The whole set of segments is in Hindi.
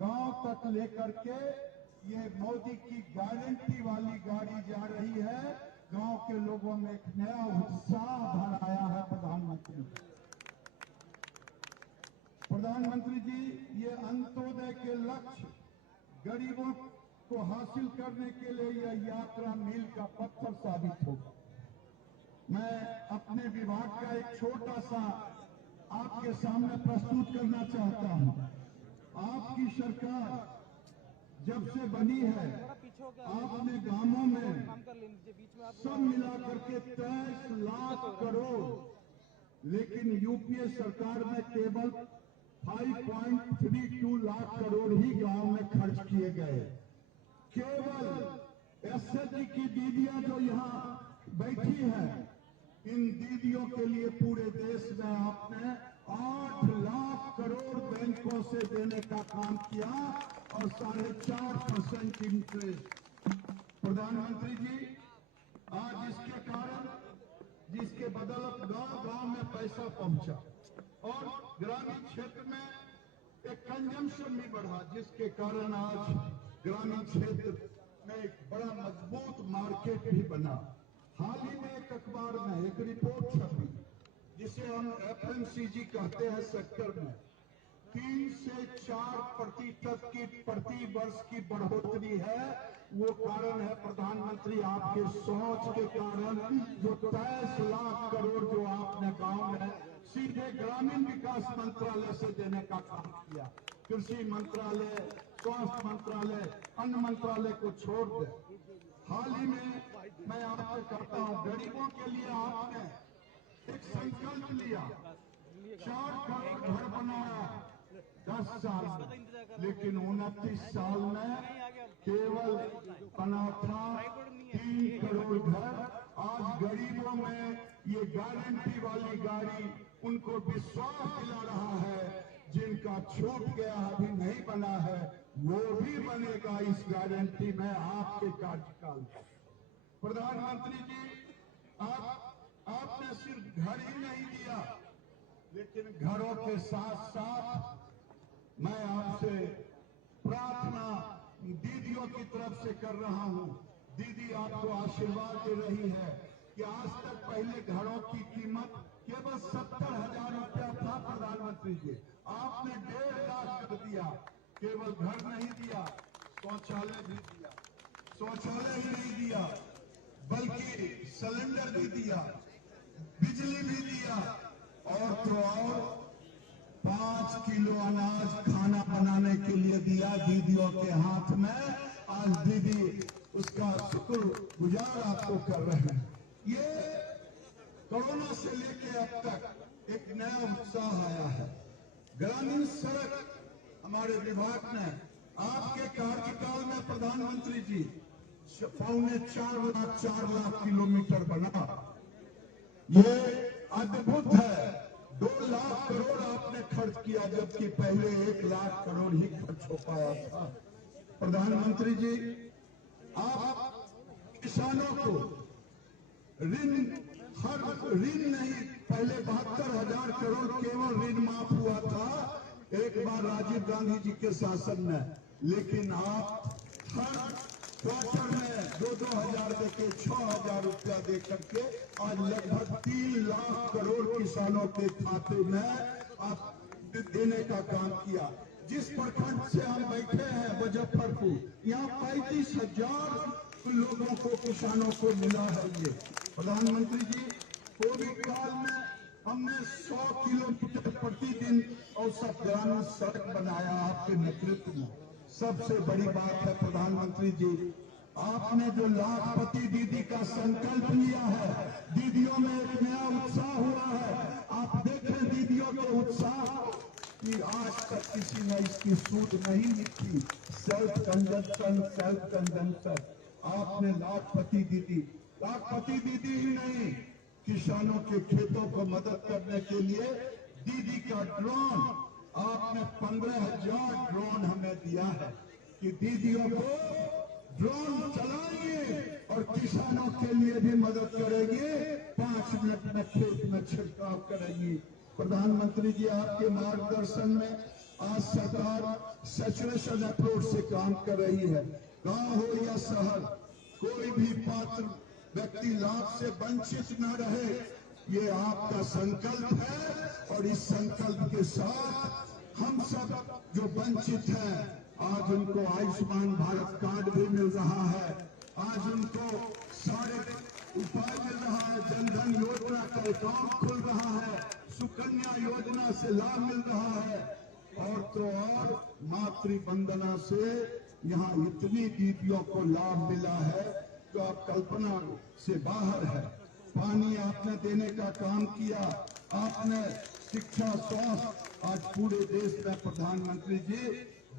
गांव तक लेकर के ये मोदी की गारंटी वाली गाड़ी जा रही है। गांव के लोगों में एक नया उत्साह भर आया है। प्रधानमंत्री जी, ये अंत्योदय के लक्ष्य गरीबों को हासिल करने के लिए यह यात्रा मील का पत्थर साबित होगा। मैं अपने विभाग का एक छोटा सा आपके सामने प्रस्तुत करना चाहता हूं। आपकी सरकार जब से बनी है, आपने गांवों में सब मिलाकर के 23 लाख करोड़, लेकिन यूपीए सरकार में केवल 5.32 लाख करोड़ ही गांव में खर्च किए गए। केवल एसएचजी की दीदियां जो यहाँ बैठी हैं, इन दीदियों के लिए पूरे देश में आपने 8 लाख करोड़ बैंकों से देने का काम किया और 4.5% इंटरेस्ट। प्रधानमंत्री जी, आज इसके कारण, जिसके बदल गांव गांव में पैसा पहुंचा और ग्रामीण क्षेत्र में एक कंजम्पशन भी बढ़ा, जिसके कारण आज ग्रामीण क्षेत्र में एक बड़ा मजबूत मार्केट भी बना। हाल ही में एक अखबार में एक रिपोर्ट छपी, जिसे हम एफएमसीजी कहते हैं सेक्टर में 3 से 4% की प्रति वर्ष की बढ़ोतरी है। वो कारण है प्रधानमंत्री आपके सोच के कारण, जो 23 लाख करोड़ जो आपने गांव में सीधे ग्रामीण विकास मंत्रालय से देने का काम किया। कृषि मंत्रालय, स्वास्थ्य मंत्रालय, अन्न मंत्रालय को छोड़ दे। हाल ही में मैं आपसे कहता हूं, गरीबों के लिए आपने एक संकल्प लिया, 4 करोड़ घर बनाया 10 साल में, लेकिन 29 साल में केवल बना था 3 करोड़ घर। आज गरीबों में ये गारंटी वाली गाड़ी उनको विश्वास दिला रहा है। जिनका छूट गया अभी नहीं बना है, वो भी बनेगा इस गारंटी में आपके कार्यकाल में। प्रधानमंत्री जी, आपने सिर्फ घर ही नहीं दिया, लेकिन घरों के साथ साथ मैं आपसे प्रार्थना दीदियों की तरफ से कर रहा हूं। दीदी आपको आशीर्वाद दे रही है कि आज तक पहले घरों की कीमत केवल 70,000 रुपया था। प्रधानमंत्री जी, आपने 1.5 लाख कर दिया। केवल घर नहीं दिया, शौचालय भी दिया। शौचालय ही नहीं दिया, बल्कि सिलेंडर भी दिया, बिजली भी दिया, और तो और 5 किलो अनाज खाना बनाने के लिए दिया दीदियों के हाथ में। आज दीदी उसका शुक्र गुजार आपको कर रहे हैं। ये कोरोना से लेके अब तक एक नया उत्साह आया है। ग्रामीण सड़क हमारे विभाग ने आपके कार्यकाल में प्रधानमंत्री जी 4.25 लाख किलोमीटर बना। ये अद्भुत है। 2 लाख करोड़ आपने खर्च किया, जबकि पहले 1 लाख करोड़ ही खर्च हो पाया था। प्रधानमंत्री जी, आप किसानों को ऋण नहीं, पहले 72,000 करोड़ केवल ऋण माफ हुआ था एक बार राजीव गांधी जी के शासन में, लेकिन आप हर क्वार्टर में 2-2 हजार देके 6,000 रुपया दे करके आज लगभग 3 लाख करोड़ किसानों के खाते में आप देने का काम किया। जिस प्रखंड से हम बैठे हैं मुजफ्फरपुर, यहाँ 35,000 लोगों को, किसानों को मिला है ये। प्रधानमंत्री जी, कोविड काल में हमने 100 किलोमीटर प्रतिदिन औसत ग्रामीण सड़क बनाया आपके नेतृत्व में। सबसे बड़ी बात है प्रधानमंत्री जी, आपने जो लाखपति दीदी का संकल्प लिया है, दीदियों में एक नया उत्साह हुआ है। आप देखें दीदियों के उत्साह कि आज तक किसी ने इसकी सूद नहीं लिखी। सेल्फ कंजम्पशन आपने लाखपति दीदी ही नहीं, किसानों के खेतों को मदद करने के लिए दीदी का ड्रोन आपने 15,000 ड्रोन हमें दिया है कि दीदियों को ड्रोन चलाएंगे और किसानों के लिए भी मदद करेंगे, 5 मिनट में खेत में छिड़काव करेंगी। प्रधानमंत्री जी, आपके मार्गदर्शन में आज सरकार सैचुरेशन अप्रोच से काम कर रही है। गांव हो या शहर, कोई भी पात्र व्यक्ति लाभ से वंचित न रहे, ये आपका संकल्प है। और इस संकल्प के साथ हम सब जो वंचित हैं, आज उनको आयुष्मान भारत कार्ड भी मिल रहा है, आज उनको सारे उपाय मिल रहा है, जनधन योजना का अकाउंट खुल रहा है, सुकन्या योजना से लाभ मिल रहा है, और तो और मातृ वंदना से यहाँ इतनी दीदियों को लाभ मिला है जो आप कल्पना से बाहर है। पानी आपने देने का काम किया, आपने शिक्षा, स्वास्थ्य, आज पूरे देश में प्रधानमंत्री जी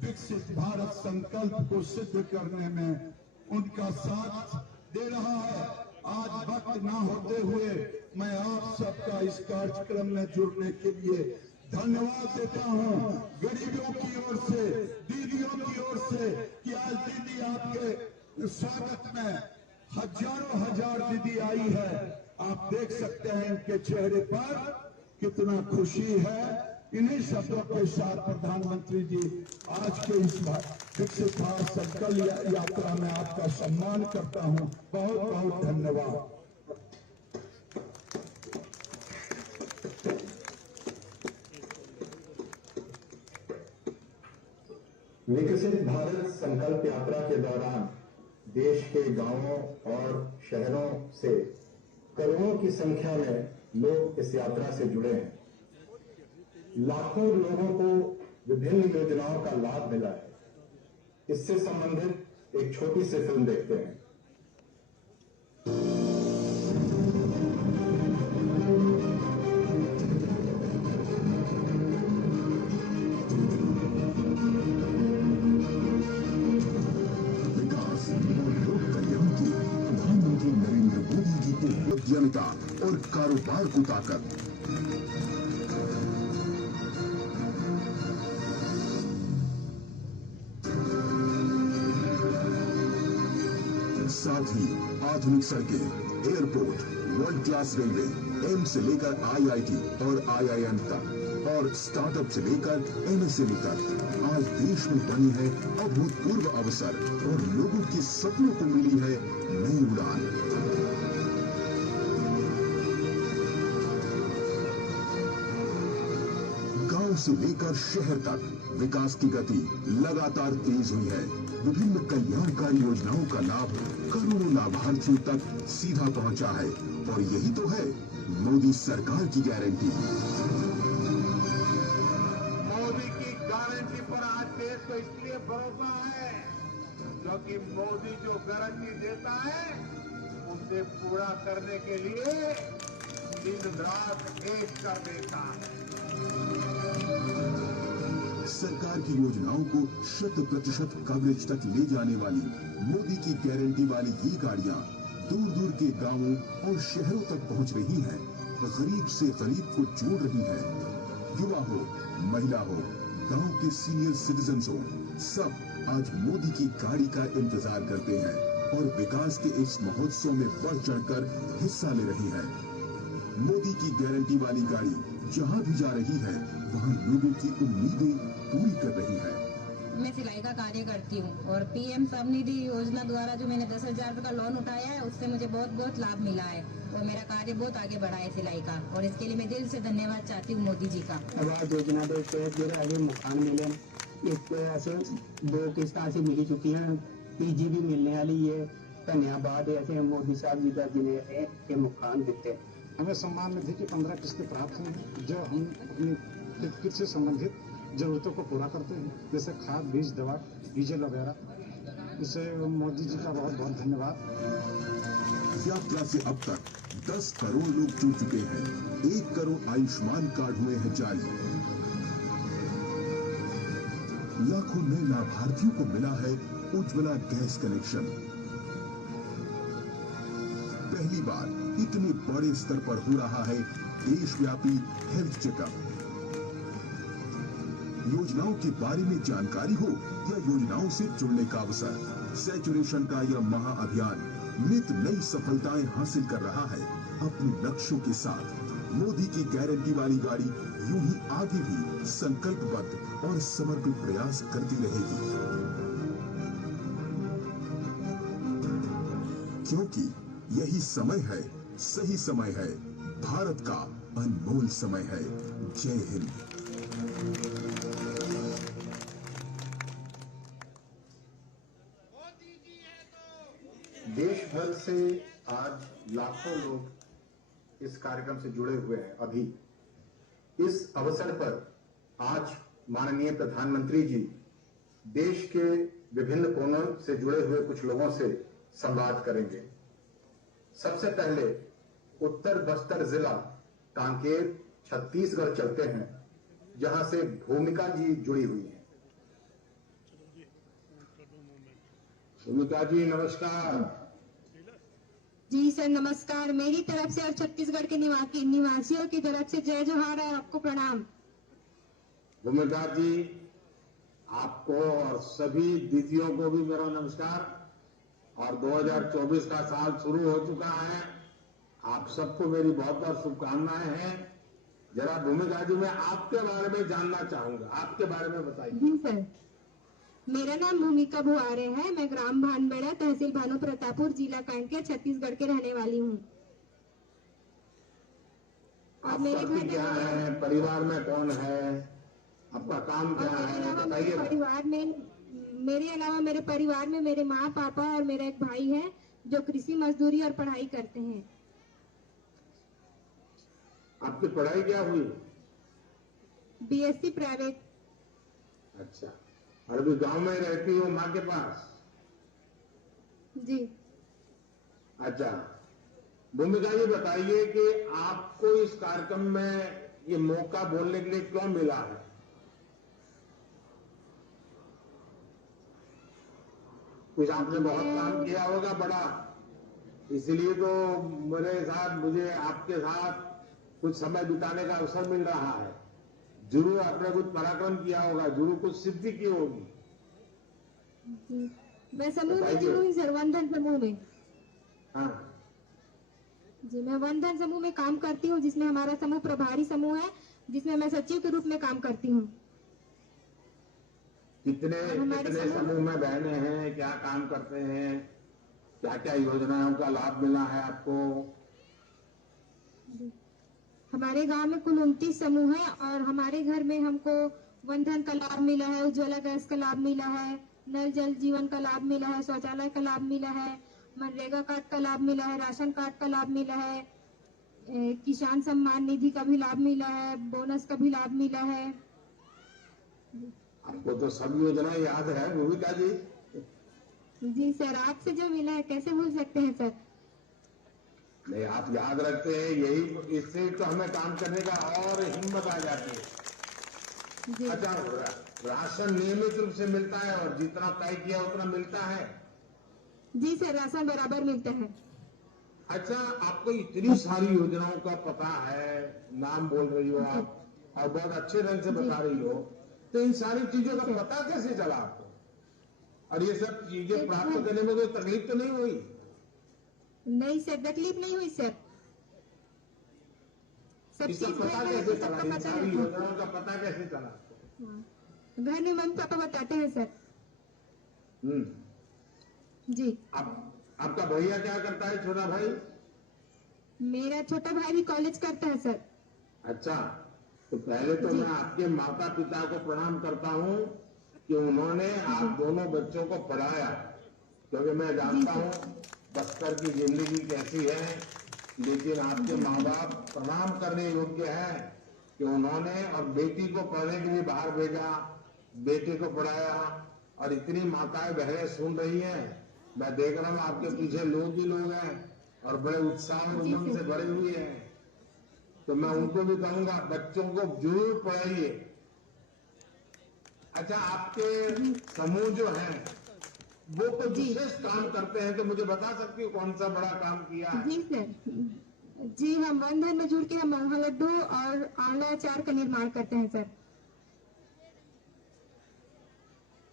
विकसित भारत संकल्प को सिद्ध करने में उनका साथ दे रहा है। आज वक्त ना होते हुए मैं आप सबका इस कार्यक्रम में जुड़ने के लिए धन्यवाद देता हूं, गरीबों की ओर से, दीदियों की ओर से, कि आज दीदी आपके स्वागत में हजारों हजार दीदी आई है। आप देख सकते हैं इनके चेहरे पर कितना खुशी है। इन्हीं शब्दों के साथ प्रधानमंत्री जी आज के इस विकसित भारत संकल्प यात्रा में आपका सम्मान करता हूं। बहुत बहुत धन्यवाद। विकसित भारत संकल्प यात्रा के दौरान देश के गांवों और शहरों से करोड़ों की संख्या में लोग इस यात्रा से जुड़े हैं। लाखों लोगों को विभिन्न योजनाओं का लाभ मिला है। इससे संबंधित एक छोटी सी फिल्म देखते हैं। विकास और लोक कल्याण की प्रधानमंत्री नरेंद्र मोदी जी को उद्यमिता और कारोबार को ताकत। साथ ही आधुनिक सड़कें, airport, world class railway, AIIMS से लेकर आईआईटी और आईआईएम तक, और स्टार्टअप से लेकर एमएसएमई तक आज देश में बनी है अभूतपूर्व अवसर और लोगों के सपनों को मिली है नई उड़ान। गांव से लेकर शहर तक विकास की गति लगातार तेज हुई है। विभिन्न कल्याणकारी योजनाओं का लाभ करोड़ों लाभार्थियों तक सीधा पहुंचा है, और यही तो है मोदी सरकार की गारंटी। मोदी की गारंटी पर आज देश को इसलिए भरोसा है क्योंकि मोदी जो गारंटी देता है उसे पूरा करने के लिए दिन रात एक कर देता है। सरकार की योजनाओं को 100% कवरेज तक ले जाने वाली मोदी की गारंटी वाली ये गाड़ियां दूर दूर के गांवों और शहरों तक पहुंच रही हैं, गरीब से गरीब को जोड़ रही हैं। युवा हो, महिला हो, गांव के सीनियर सिटीजन्स हो, सब आज मोदी की गाड़ी का इंतजार करते हैं और विकास के इस महोत्सव में बढ़ चढ़कर हिस्सा ले रही हैं। मोदी की गारंटी वाली गाड़ी जहां भी जा रही है वहां लोगों की उम्मीदें पूरी कर रही है। मैं सिलाई का कार्य करती हूँ और पीएम स्वनिधि योजना द्वारा जो मैंने 10,000 रुपये का लोन उठाया है उससे मुझे बहुत बहुत लाभ मिला है और मेरा कार्य बहुत आगे बढ़ा है सिलाई का, और इसके लिए मैं दिल से धन्यवाद चाहती हूँ मोदी जी का। आवास योजना के तहत जो अभी मकान मिले एक ऐसे 2 किस्तां से मिली चुकी हैं, तीजी भी मिलने वाली है। धन्यवाद ऐसे मोदी साहब जी का जिन्हें ये मकान देते। हमें सम्मान निधि की 15 किस्तें प्राप्त हुई जो हम अपनी किट से संबंधित जरूरतों को पूरा करते हैं, जैसे खाद, बीज, दवा, डीजल वगैरह। इससे मोदी जी का बहुत बहुत धन्यवाद। यात्रा से अब तक 10 करोड़ लोग जुड़ चुके हैं। 1 करोड़ आयुष्मान कार्ड हुए हैं जारी। लाखों नए लाभार्थियों को मिला है उज्ज्वला गैस कनेक्शन। पहली बार इतने बड़े स्तर पर हो रहा है देशव्यापी हेल्थ चेकअप। योजनाओं के बारे में जानकारी हो या योजनाओं से जुड़ने का अवसर, सैचुरेशन का यह महाअभियान नित नई सफलताएं हासिल कर रहा है अपने लक्ष्यों के साथ। मोदी की गारंटी वाली गाड़ी यूं ही आगे भी संकल्पबद्ध और समर्पित प्रयास करती रहेगी, क्योंकि यही समय है, सही समय है, भारत का अनमोल समय है। जय हिंद। देश भर से आज लाखों लोग इस कार्यक्रम से जुड़े हुए हैं। अभी इस अवसर पर आज माननीय प्रधानमंत्री जी देश के विभिन्न कोनों से जुड़े हुए कुछ लोगों से संवाद करेंगे। सबसे पहले उत्तर बस्तर जिला कांकेर छत्तीसगढ़ चलते हैं, जहां से भूमिका जी जुड़ी हुई हैं। भूमिका जी नमस्कार। जी सर नमस्कार। मेरी तरफ से और छत्तीसगढ़ के निवासियों की तरफ से जय जोहार और आपको प्रणाम। भूमिका जी, आपको और सभी दीदियों को भी मेरा नमस्कार। और 2024 का साल शुरू हो चुका है, आप सबको मेरी बहुत बहुत शुभकामनाएं हैं। जरा भूमिका जी, मैं आपके बारे में जानना चाहूंगा, आपके बारे में बताइए। जी सर, मेरा नाम भूमिका भुआरे है। मैं ग्राम भानबेड़ा, तहसील भानु प्रतापपुर, जिला कांकेर, छत्तीसगढ़ के रहने वाली हूँ। और आप करती क्या है, परिवार में कौन है, आपका काम क्या है, बताइए। मेरे अलावा मेरे परिवार में मेरे माँ पापा और मेरा एक भाई है जो कृषि मजदूरी और पढ़ाई करते हैं। आपकी पढ़ाई क्या हुई? BSc private. अच्छा, और अभी गांव में रहती हो माँ के पास? जी। अच्छा, भूमिका जी बताइए कि आपको इस कार्यक्रम में ये मौका बोलने के लिए क्यों मिला है? कुछ आपने बहुत काम किया होगा बड़ा, इसलिए तो मुझे आपके साथ कुछ समय बिताने का अवसर मिल रहा है। जरूर आपने कुछ पराक्रम किया होगा, जरूर कुछ सिद्धि की होगी। मैं समूह में जुड़ी हूँ सर, वनधन समूह में। हाँ जी, मैं वनधन समूह में काम करती हूँ, जिसमें हमारा समूह प्रभारी समूह है, जिसमें मैं सचिव के रूप में काम करती हूँ। कितने समूह में बहने हैं, क्या काम करते हैं, क्या क्या योजनाओं का लाभ मिला है आपको? हमारे गांव में कुल 29 समूह है और हमारे घर में हमको वनधन का लाभ मिला है, उज्ज्वला गैस का लाभ मिला है, नल जल जीवन का लाभ मिला है, शौचालय का लाभ मिला है, मनरेगा कार्ड का लाभ मिला है, राशन कार्ड का लाभ मिला है, किसान सम्मान निधि का भी लाभ मिला है, बोनस का भी लाभ मिला है। आपको तो सब योजना याद है भूमिका जी। जी सर, आपसे जो मिला है कैसे भूल सकते हैं सर। नहीं, आप याद रखते हैं, यही इससे तो हमें काम करने का और हिम्मत आ जाती है। अच्छा, राशन नियमित रूप से मिलता है और जितना तय किया उतना मिलता है? जी सर, राशन बराबर मिलता है। अच्छा, आपको इतनी सारी योजनाओं का पता है, नाम बोल रही हो आप और बहुत अच्छे ढंग से बता रही हो, तो इन सारी चीजों का पता कैसे चला आपको? और ये सब चीजें प्राप्त करने में कोई तकलीफ तो नहीं हुई? नहीं सर, तकलीफ नहीं हुई सर। सब चीज पता कैसे चला, इन सारी योजनाओं का पता कैसे चला? घर में मम्मी पापा बताते हैं सर। जी। आपका भैया क्या करता है, छोटा भाई? मेरा छोटा भाई भी कॉलेज करता है सर। अच्छा, तो पहले तो मैं आपके माता पिता को प्रणाम करता हूँ कि उन्होंने आप दोनों बच्चों को पढ़ाया, क्योंकि मैं जानता हूँ बस्तर की जिंदगी कैसी है, लेकिन आपके माँ बाप प्रणाम करने योग्य है कि उन्होंने और बेटी को पढ़ने के लिए बाहर भेजा, बेटे को पढ़ाया, और इतनी माताएं बहनें सुन रही हैं। मैं देख रहा हूँ आपके पीछे लोग ही लोग हैं और बड़े उत्साह और उमंग से भरे हुए हैं, तो मैं उनको भी कहूंगा बच्चों को जरूर पढ़ाइए। अच्छा, आपके समूह जो है वो कोई विशेष काम करते हैं तो मुझे बता सकती हो कौन सा बड़ा काम किया है? जी सर, जी हम वनधन में जुड़ के हम महुआ लड्डू और आंवला अचार का निर्माण करते हैं सर।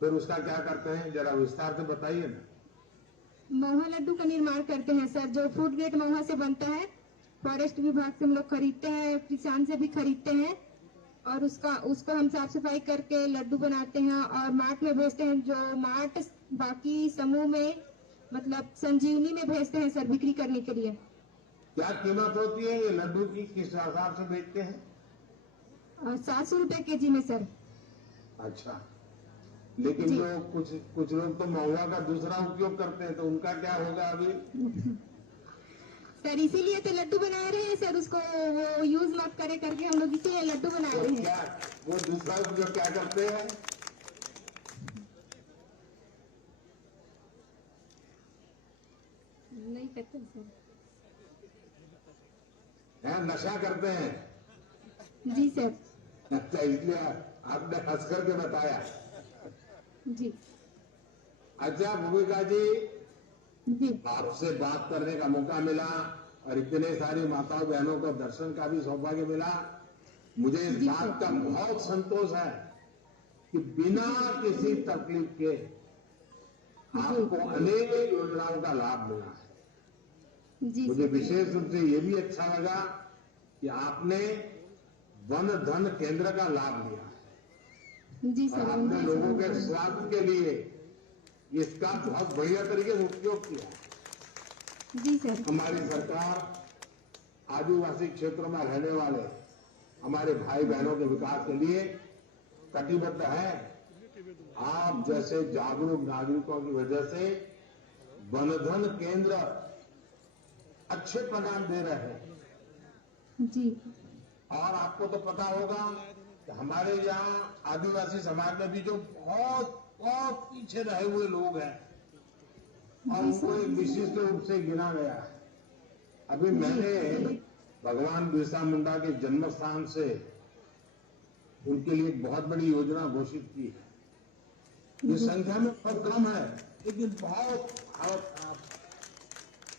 फिर उसका क्या करते हैं, जरा विस्तार से बताइए ना। महुआ लड्डू का निर्माण करते हैं सर, जो फूड ग्रेड महुआ से बनता है फॉरेस्ट विभाग से हम लोग खरीदते हैं, किसान से भी खरीदते हैं और उसको हम साफ सफाई करके लड्डू बनाते हैं और मार्ट में भेजते हैं। जो मार्ट बाकी समूह में मतलब संजीवनी में भेजते हैं सर बिक्री करने के लिए। क्या कीमत होती है ये लड्डू की, किस हिसाब से बेचते हैं? 700 रुपए केजी में सर। अच्छा, लेकिन जो कुछ लोग तो महुआ का दूसरा उपयोग करते हैं, तो उनका क्या होगा अभी? सर इसीलिए तो लड्डू बना रहे हैं सर, उसको वो यूज मत करे करके हम लोग इसीलिए लड्डू बना रहे हैं। क्या वो दूसरा उपयोग क्या करते हैं? नहीं करते सर। नशा करते हैं? जी सर। अच्छा, इसलिए आपने हंस करके बताया। जी। अच्छा भूमिका जी, जी आपसे बात करने का मौका मिला और इतने सारी माताओं बहनों का दर्शन का भी सौभाग्य मिला। मुझे इस बात का बहुत संतोष है कि बिना किसी तकलीफ के आपको अनेक योजनाओं का लाभ मिला है। जी मुझे विशेष रूप से ये भी अच्छा लगा कि आपने वन धन केंद्र का लाभ लिया है जी और सर। आपने लोगों के स्वास्थ्य के लिए इसका बहुत बढ़िया तरीके से उपयोग किया है। जी सर। हमारी सरकार आदिवासी क्षेत्रों में रहने वाले हमारे भाई बहनों के विकास के लिए कटिबद्ध है। आप जैसे जागरूक नागरिकों की वजह से वनधन केंद्र अच्छे परिणाम दे रहे हैं। जी। और आपको तो पता होगा कि हमारे यहाँ आदिवासी समाज में भी जो बहुत बहुत पीछे रहे हुए लोग हैं और उनको एक विशिष्ट रूप से गिना गया है। अभी मैंने भगवान बिरसा मुंडा के जन्म स्थान से उनके लिए एक बहुत बड़ी योजना घोषित की है। ये संख्या में बहुत कम है, लेकिन बहुत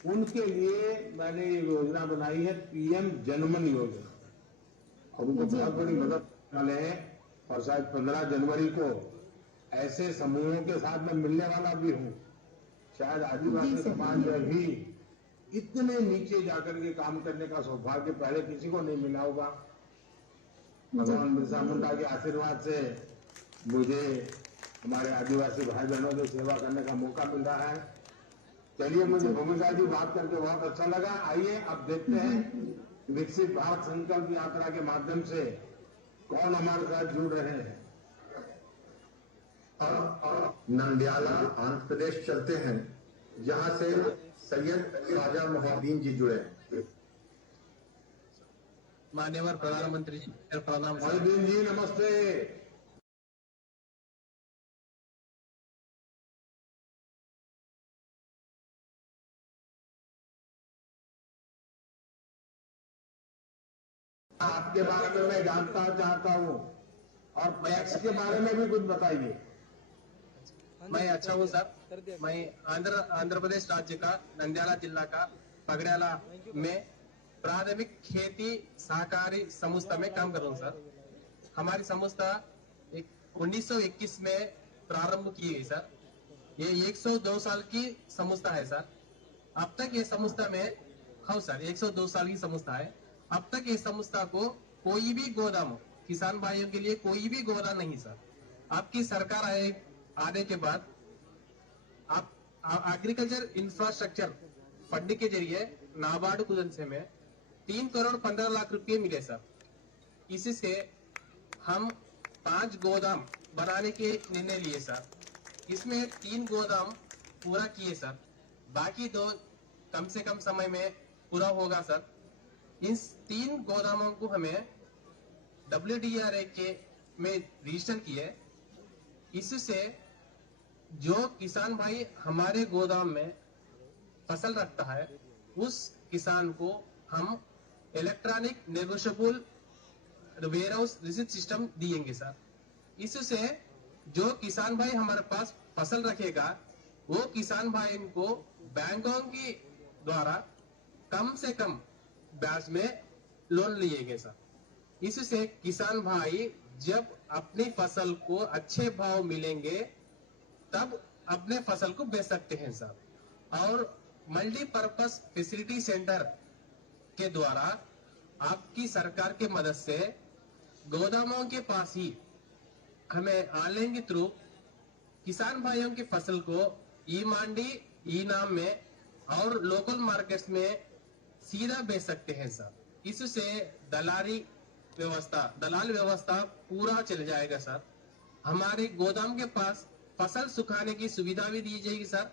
उनके लिए मैंने ये योजना बनाई है, पीएम जनमन योजना, और उनको बहुत बड़ी मदद वाले हैं। और शायद 15 जनवरी को ऐसे समूहों के साथ में मिलने वाला भी हूं। शायद आदिवासी समाज में भी इतने नीचे जाकर के काम करने का सौभाग्य पहले किसी को नहीं मिला होगा। भगवान बिरसा मुंडा के आशीर्वाद से मुझे हमारे आदिवासी भाई बहनों की सेवा करने का मौका मिल रहा है। चलिए, मुझे भूमिका जी बात करके बहुत अच्छा लगा। आइए अब देखते हैं विकसित भारत संकल्प यात्रा के माध्यम से कौन हमारे साथ जुड़ रहे हैं। नंदियाला आंध्र प्रदेश चलते हैं, जहां से सैयद ख्वाजा मोहिउद्दीन जी जुड़े हैं। मान्यवर प्रधानमंत्री जी, प्रणाम। मोहिउद्दीन जी नमस्ते। आपके बारे में मैं जानना चाहता हूँ और पैक्स के बारे में भी कुछ बताइए। मैं अच्छा हूँ सर। मैं आंध्र प्रदेश राज्य का नंद्याला जिला का पगड़ियाला में प्राथमिक खेती सहकारी संस्था में काम कर रहा हूँ सर। हमारी संस्था 1921 में प्रारंभ की गई सर। ये 102 साल की संस्था है सर। अब तक ये संस्था में, हाँ सर, 102 साल की संस्था है। अब तक इस संस्था को कोई भी गोदाम, किसान भाइयों के लिए कोई भी गोदाम नहीं सर। आपकी सरकार आने के बाद आप एग्रीकल्चर इंफ्रास्ट्रक्चर फंड के जरिए नाबार्ड कुदन से में 3 करोड़ 15 लाख रुपए मिले सर। इससे हम 5 गोदाम बनाने के निर्णय लिए सर। इसमें 3 गोदाम पूरा किए सर, बाकी 2 कम से कम समय में पूरा होगा सर। इस 3 गोदामों को हमें WDRA के में रजिस्टर किए। इससे जो किसान भाई हमारे गोदाम में फसल रखता है, उस किसान को हम electronic negotiable warehouse receipt system दिएंगे सर। इससे जो किसान भाई हमारे पास फसल रखेगा, वो किसान भाई को बैंकों की द्वारा कम से कम ब्याज में लोन लिएंगे सर। इससे किसान भाई जब अपनी फसल को अच्छे भाव मिलेंगे तब अपने फसल को बेच सकते हैं सर। और मल्टीपर्पज फैसिलिटी सेंटर के द्वारा आपकी सरकार के मदद से गोदामों के पास ही हमें ऑनलाइन के थ्रू किसान भाइयों की फसल को ई मंडी ई नाम में और लोकल मार्केट्स में सीधा बेच सकते हैं सर। इससे दलाल व्यवस्था पूरा चल जाएगा सर। हमारे गोदाम के पास फसल सुखाने की सुविधा भी दी जाएगी सर।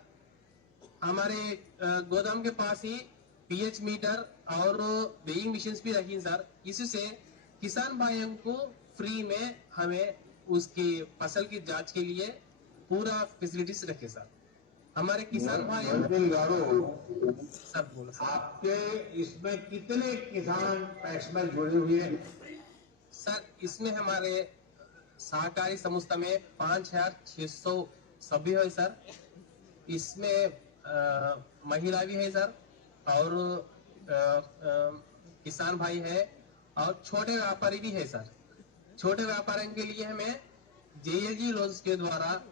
हमारे गोदाम के पास ही पीएच मीटर और वेइंग मशीन्स भी रखी सर। इससे किसान भाइयों को फ्री में हमें उसकी फसल की जांच के लिए पूरा फैसिलिटीज रखे सर। हमारे किसान भाई सर बोलो सर। आपके इसमें कितने किसान पैक्स में जुड़े हुए हैं? सर इसमें हमारे सहकारी समूह में 5600 सभ्य है सर। इसमें महिला भी है सर और किसान भाई है और छोटे व्यापारी भी है सर। छोटे व्यापारियों के लिए हमें जेएलजी लोन्स के द्वारा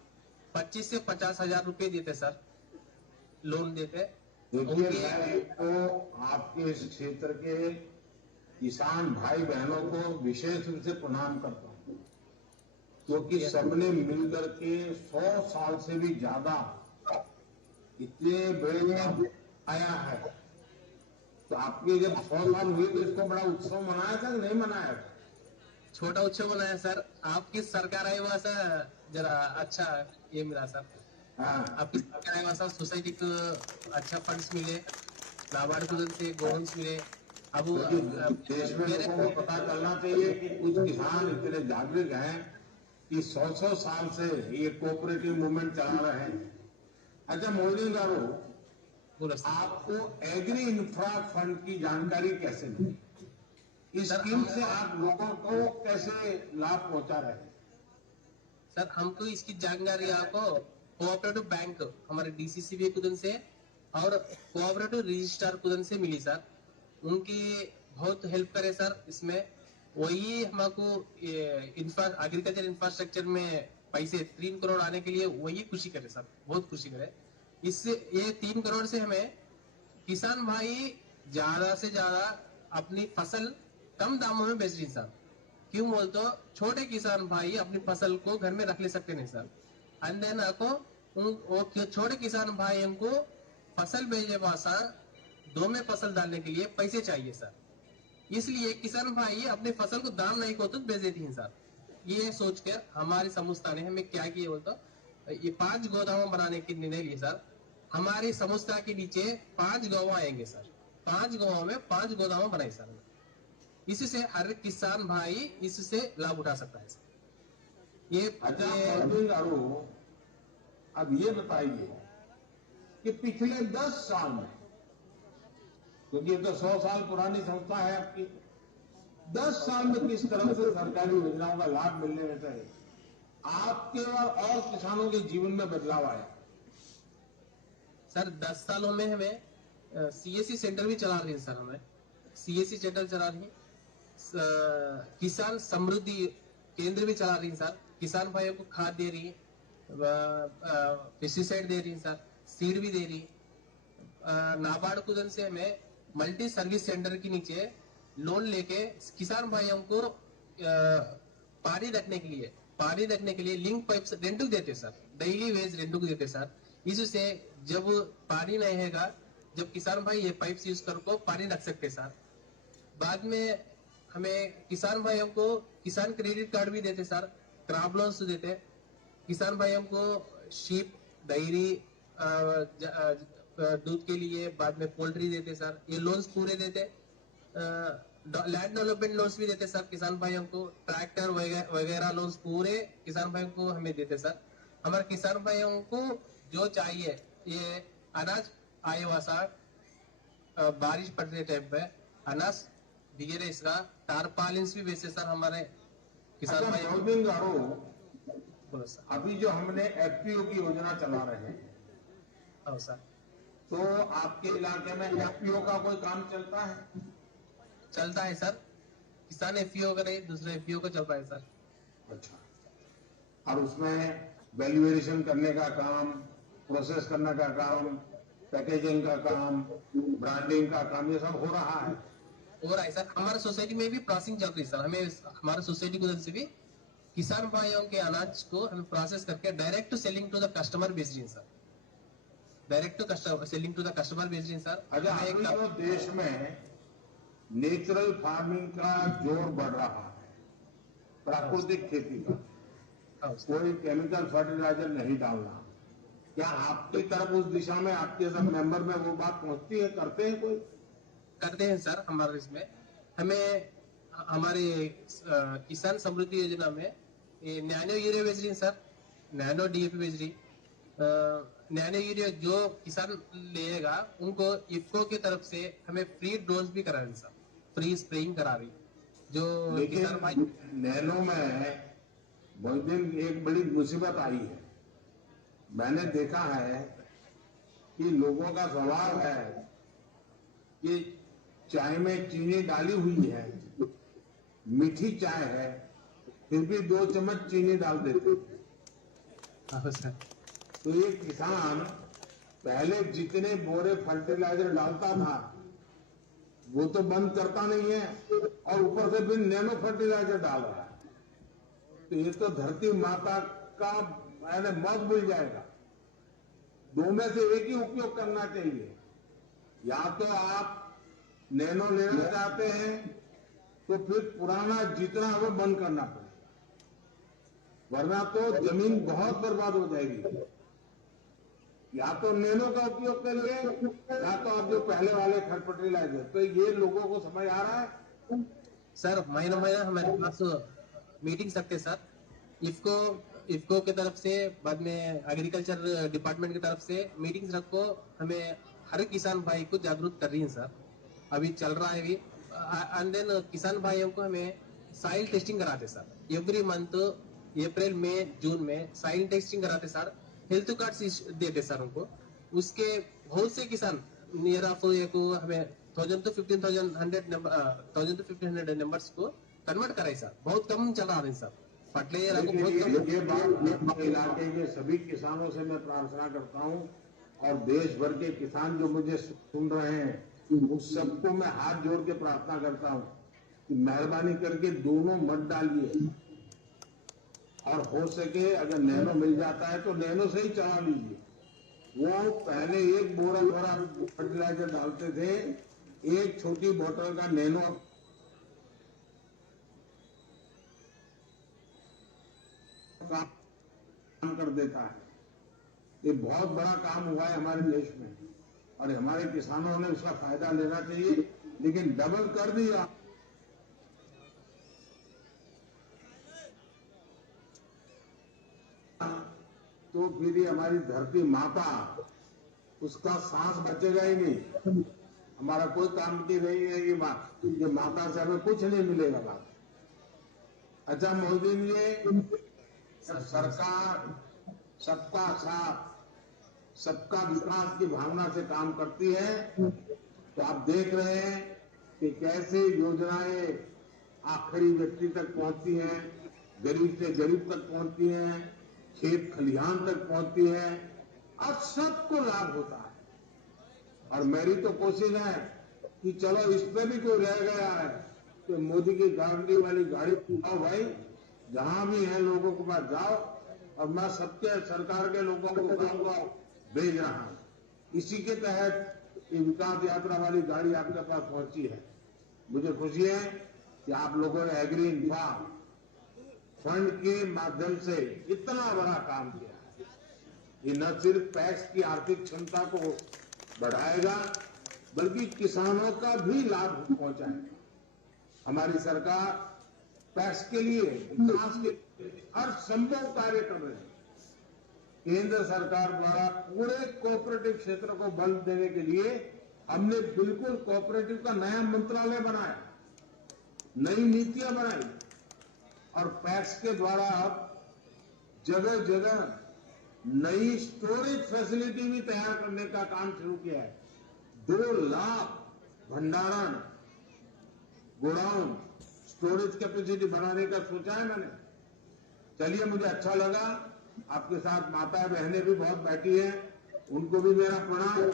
25 से 50 हजार रुपए देते सर, लोन देते। देखिए मैं तो आपके इस क्षेत्र के किसान भाई बहनों को विशेष रूप से प्रणाम करता हूँ, क्योंकि सबने मिलकर के 100 साल से भी ज्यादा इतने बड़े आया है। तो आपके जब 100 साल हुए तो इसको बड़ा उत्सव मनाया था कि नहीं मनाया था? छोटा उत्सव बनाया सर। आपकी सरकार आई हुआ सर, जरा अच्छा ये मिला सर। आपकी सरकार आई हुआ सर, सोसाइटी को अच्छा फंड्स मिले, नाबार्ड को से गोन्स मिले। अब देश में लोगों को पता चलना चाहिए कि कुछ किसान इतने जागरूक हैं कि 100 साल से ये कोऑपरेटिव मूवमेंट चला रहे हैं। अच्छा मोदी गारू, आपको एग्री इंफ्रा फंड की जानकारी कैसे मिली? इस स्कीम से आप लोगों को कैसे लाभ पहुंचा रहे हैं? सर हमको इसकी जानकारी आपको कोऑपरेटिव बैंक हमारे डीसीसीबी कुदन से और कोऑपरेटिव रजिस्ट्रार कुदन से मिली सर। उनकी बहुत हेल्प करे सर। इसमें वही हमको एग्रीकल्चर इंफ्रास्ट्रक्चर में पैसे 3 करोड़ आने के लिए वही खुशी करे सर, बहुत खुशी करे। इससे ये 3 करोड़ से हमें किसान भाई ज्यादा से ज्यादा अपनी फसल कम दामों में बेच रही सर। क्यों बोल तो छोटे किसान भाई अपनी फसल को घर में रख ले सकते नहीं सर। एंड देन आपको छोटे किसान भाई को फसल बेचे पासा 2 में फसल डालने के लिए पैसे चाहिए सर। इसलिए किसान भाई अपने फसल को दाम नहीं को तो बेच देती हैं सर। ये सोचकर हमारी संस्था ने हमें क्या किया बोलता, ये 5 गोदाम बनाने की निर्णय लिए सर। हमारी संस्था के नीचे 5 गाँव आएंगे सर। 5 गाँव में 5 गोदाम बनाए सर। इससे हर किसान भाई इससे लाभ उठा सकता है सर। ये अब ये बताइए कि पिछले 10 साल में, क्योंकि ये तो 100 साल पुरानी संस्था है आपकी, 10 साल में किस तरह से सरकारी योजनाओं का लाभ मिलने में से आपके और किसानों के जीवन में बदलाव आया? सर 10 सालों में हमें सीएससी सेंटर भी चला रही है सर। हमें सीएससी सेंटर चला रही है, किसान समृद्धि केंद्र भी चला रही है सर। किसान भाइयों को खाद दे रही है, पेस्टिसाइड दे रही है सर, सीड भी दे रही है। नाबार्ड कुदन से हमें मल्टी सर्विस सेंटर के नीचे लोन लेके किसान भाइयों को पानी रखने के लिए लिंक पाइप रेंटल देते सर, डेली वेज रेंटल देते सर। इससे जब पानी नहीं रहेगा, जब किसान भाई ये पाइप यूज करके पानी रख सकते सर। बाद में हमें किसान भाइयों को किसान क्रेडिट कार्ड भी देते सर, क्रॉप लोन्स देते। किसान भाइयों को शीप, डेयरी, दूध के लिए, बाद में पोल्ट्री देते सर। ये लोन्स पूरे देते। लैंड डेवलपमेंट लोन्स भी देते सर किसान भाइयों को। ट्रैक्टर वगैरह लोन्स पूरे किसान भाइयों को हमें देते सर। हमारे किसान भाइयों को जो चाहिए, ये अनाज आए हुआ सर, बारिश पड़ने टाइम पे अनाज वगैरह इसका टारपालिन्स भी बेचे सर हमारे किसान भाई। अभी जो हमने एफपीओ की योजना चला रहे हैं, हाँ सर, तो आपके इलाके में एफपीओ का कोई काम चलता है? चलता है सर। किसान एफपीओ का नहीं, दूसरे एफपीओ का चलता है सर। अच्छा, और उसमें वैल्यूएशन करने का काम, प्रोसेस करने का काम, पैकेजिंग का काम, ब्रांडिंग का काम, ये सब हो रहा है? हो रहा है सर। हमारे सोसाइटी में भी प्रोसेसिंग चल रही है सर। हमें हमारे सोसाइटी की तरफ से भी किसान भाइयों के अनाज को हमें प्रोसेस करके direct to selling to the customer बेच रही है sir. Direct to customer selling to the customer बेच रही है सर। अच्छा, अभी तो देश में नेचुरल फार्मिंग का जोर बढ़ रहा है, प्राकृतिक खेती का, कोई केमिकल फर्टिलाइजर नहीं डालना। क्या आपकी तरफ उस दिशा में आपके सब मेंबर में वो बात पहुंचती है, करते हैं कोई? करते हैं सर। हमारे इसमें हमें हमारे किसान समृद्धि योजना में नैनो यूरिया बेच रही है सर, नैनो डीएपी बेच रही। नैनो यूरिया जो किसान लेगा उनको इफ्को की तरफ से हमें फ्री डोज भी करा रही सर, फ्री स्प्रेइंग करा रही। जो किसान भाई नैनो में बहुत दिन एक बड़ी मुसीबत आई है। मैंने देखा है कि लोगों का स्वभाव है कि चाय में चीनी डाली हुई है, मीठी चाय है, फिर भी 2 चम्मच चीनी डाल देते। तो ये किसान पहले जितने बोरे फर्टिलाइजर डालता था वो तो बंद करता नहीं है और ऊपर से फिर नैनो फर्टिलाइजर डाल रहा है। तो ये तो धरती माता का मौत मिल जाएगा। दो में से एक ही उपयोग करना चाहिए। या तो आप नैनो लेना चाहते हैं तो फिर पुराना जितना है वो बंद करना पड़ेगा, वरना तो जमीन बहुत बर्बाद हो जाएगी। या तो नैनो का उपयोग करिए या तो आप जो पहले वाले फर्टिलाइजर। तो ये लोगों को समझ आ रहा है सर। महीना हमारे पास मीटिंग सकते सर, इफ्को की तरफ से, बाद में एग्रीकल्चर डिपार्टमेंट की तरफ से मीटिंग्स रखो। हमें हर किसान भाई को जागरूक कर रही है सर। अभी चल रहा है अभी। एंड देन किसान भाइयों को हमें साइल टेस्टिंग कराते सर। एवरी मंथ अप्रैल मई जून में साइल टेस्टिंग कराते सर। हेल्थ कार्ड देते सर उनको। उसके बहुत से किसान नियर ऑफ को हमें 1000 to 1500 नंबर्स को कन्वर्ट कराए सर। बहुत कम चला रहे सर फर्टिलाइजर को, बहुत कम। ये बात इलाके के सभी किसानों से मैं प्रार्थना करता हूं और देश भर के किसान जो मुझे सुन रहे हैं उस सबको मैं हाथ जोड़ के प्रार्थना करता हूं कि मेहरबानी करके दोनों मत डालिए, और हो सके अगर नैनो मिल जाता है तो नैनो से ही चला लीजिए। वो पहले एक बोरा फर्टिलाइजर डालते थे, एक छोटी बोतल का नैनो काम कर देता है। ये बहुत बड़ा काम हुआ है हमारे देश में और हमारे किसानों ने उसका फायदा लेना चाहिए, लेकिन डबल कर दिया। तो फिर ये हमारी धरती माता, उसका सांस बचेगा ही नहीं। हमारा कोई काम की नहीं है ये माता से हमें कुछ नहीं मिलेगा बात। अच्छा मोदी जी, सरकार सबका साथ सबका विकास की भावना से काम करती है, तो आप देख रहे हैं कि कैसे योजनाएं आखिरी व्यक्ति तक पहुंचती हैं, गरीब से गरीब तक पहुंचती हैं, खेत खलिहान तक पहुंचती है और सबको लाभ होता है। और मेरी तो कोशिश है कि चलो इस पे भी कोई रह गया है तो मोदी की गारंटी वाली गाड़ी आओ भाई, जहां भी है लोगों के पास जाओ, और मैं सबके सरकार के लोगों को भेज रहा हूं। इसी के तहत ये विकास यात्रा वाली गाड़ी आपके पास पहुंची है। मुझे खुशी है कि आप लोगों ने एग्री इंफ्रा फंड के माध्यम से इतना बड़ा काम किया है। ये न सिर्फ पैक्स की आर्थिक क्षमता को बढ़ाएगा बल्कि किसानों का भी लाभ पहुंचाएगा। हमारी सरकार पैक्स के लिए विकास के हर संभव कार्य कर रही है। केंद्र सरकार द्वारा पूरे कोऑपरेटिव क्षेत्र को बल देने के लिए हमने बिल्कुल कोऑपरेटिव का नया मंत्रालय बनाया, नई नीतियां बनाई और पैक्स के द्वारा अब जगह जगह नई स्टोरेज फैसिलिटी भी तैयार करने का काम शुरू किया है। 2 लाख भंडारण गोडाउन स्टोरेज कैपेसिटी बढ़ाने का सोचा है मैंने। चलिए, मुझे अच्छा लगा। आपके साथ माता बहनें भी बहुत बैठी हैं, उनको भी मेरा प्रणाम।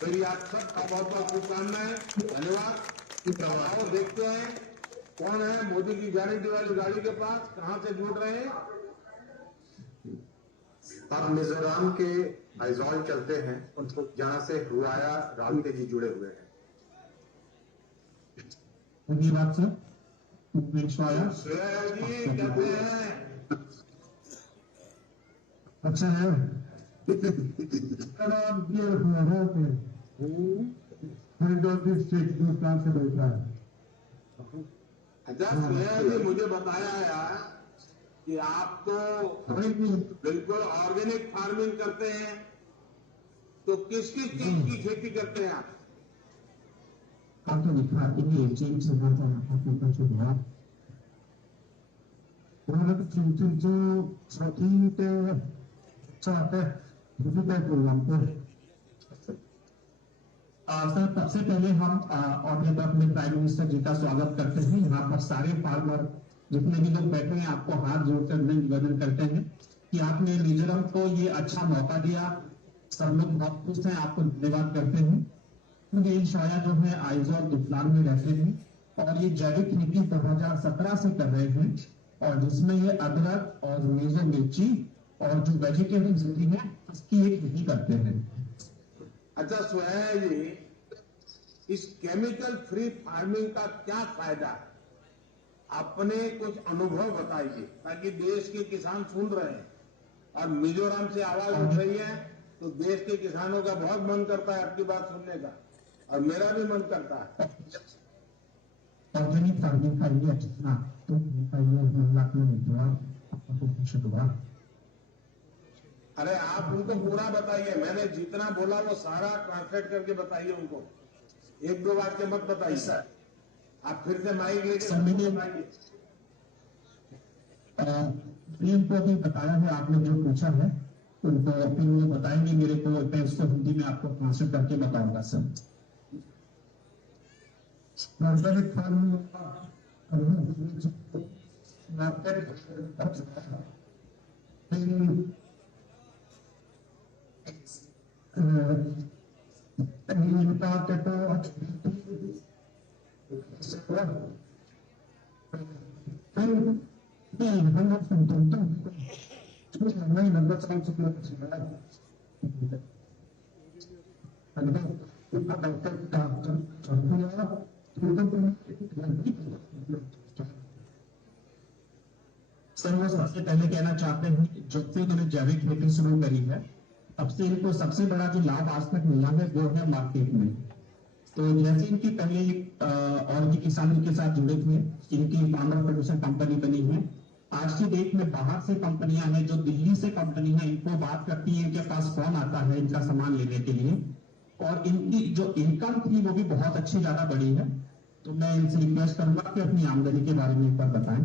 मेरी आप सबका बहुत बहुत शुभकामनाएं। धन्यवाद। आओ देखते हैं कौन है मोदी की गारंटी वाली गाड़ी के पास, कहां से जुड़ रहे हैं। अब मिजोरम के आइजॉल चलते हैं, उनको जहां से हुआया रावते जी जुड़े हुए हैं। धन्यवाद सर। विश्वाया श्रेया जी कहते हैं अच्छा है। अब ये हुआ है कि हरिद्वार डिस्ट्रिक्ट हिंदुस्तान से बैठा है। अच्छा श्रेया जी मुझे बताया है कि आप तो बिल्कुल ऑर्गेनिक फार्मिंग करते हैं, तो किस किस चीज की खेती करते हैं आप? आपको लिखा इन्हें चेंज से आता है आपको कैसे दिया उन्होंने जो साथी के चाहते डिजिटल प्रोग्राम पे सर सबसे पहले हम और अपने प्राइम मिनिस्टर जी का स्वागत करते हैं। यहाँ पर सारे फार्मर जितने भी लोग बैठे हैं आपको हाथ जोड़कर निवेदन करते हैं कि आपने मिजोरम को ये अच्छा मौका दिया। सब लोग बहुत खुश हैं, आपको धन्यवाद करते हैं। क्योंकि शाया जो है आइजॉल दुफलान में रहते हैं और ये जैविक खेती 2017 से कर रहे हैं और जिसमें ये अदरक और मेजो मिर्ची और जो वेजिटेबल खेती है उसकी एक खेती करते हैं। अच्छा सुहैया जी, इस केमिकल फ्री फार्मिंग का क्या फायदा है? अपने कुछ अनुभव बताइए ताकि देश के किसान सुन रहे हैं और मिजोरम से आवाज उठ रही है, तो देश के किसानों का बहुत मन करता है आपकी बात सुनने का और मेरा भी मन करता है। ऑर्गेनिक फार्मिंग का ये अच्छा अरे आप उनको पूरा बताइए, मैंने जितना बोला वो सारा ट्रांसलेट करके बताइए उनको, एक दो बात के मत बताइए सर। आप फिर से माइक लेके बताइए। को भी बताया है आपने जो पूछा है उनको फिर वो बताएंगे मेरे को, मैं उसको हिंदी में आपको ट्रांसलेट करके बताऊंगा सर। ऑर्गेनिक फार्मिंग सर वो सबसे पहले कहना चाहते हैं जब से उन्होंने जैविक खेती शुरू करी है तब से इनको सबसे बड़ा जो लाभ आज तक मिला है वो है मार्केट में। तो जैसे इनकी पहले और भी किसान के साथ जुड़े थे, इनकी फार्मर प्रोड्यूसर कंपनी बनी है। आज की डेट में बाहर से कंपनियां हैं, जो दिल्ली से कंपनी है, इनको बात करती है, इनके पास फोन आता है इनका सामान लेने के लिए और इनकी जो इनकम थी वो भी बहुत अच्छी ज्यादा बढ़ी है। तो मैं इनसे रिक्वेस्ट करूंगा कि अपनी आमदनी के बारे में एक बार बताएं।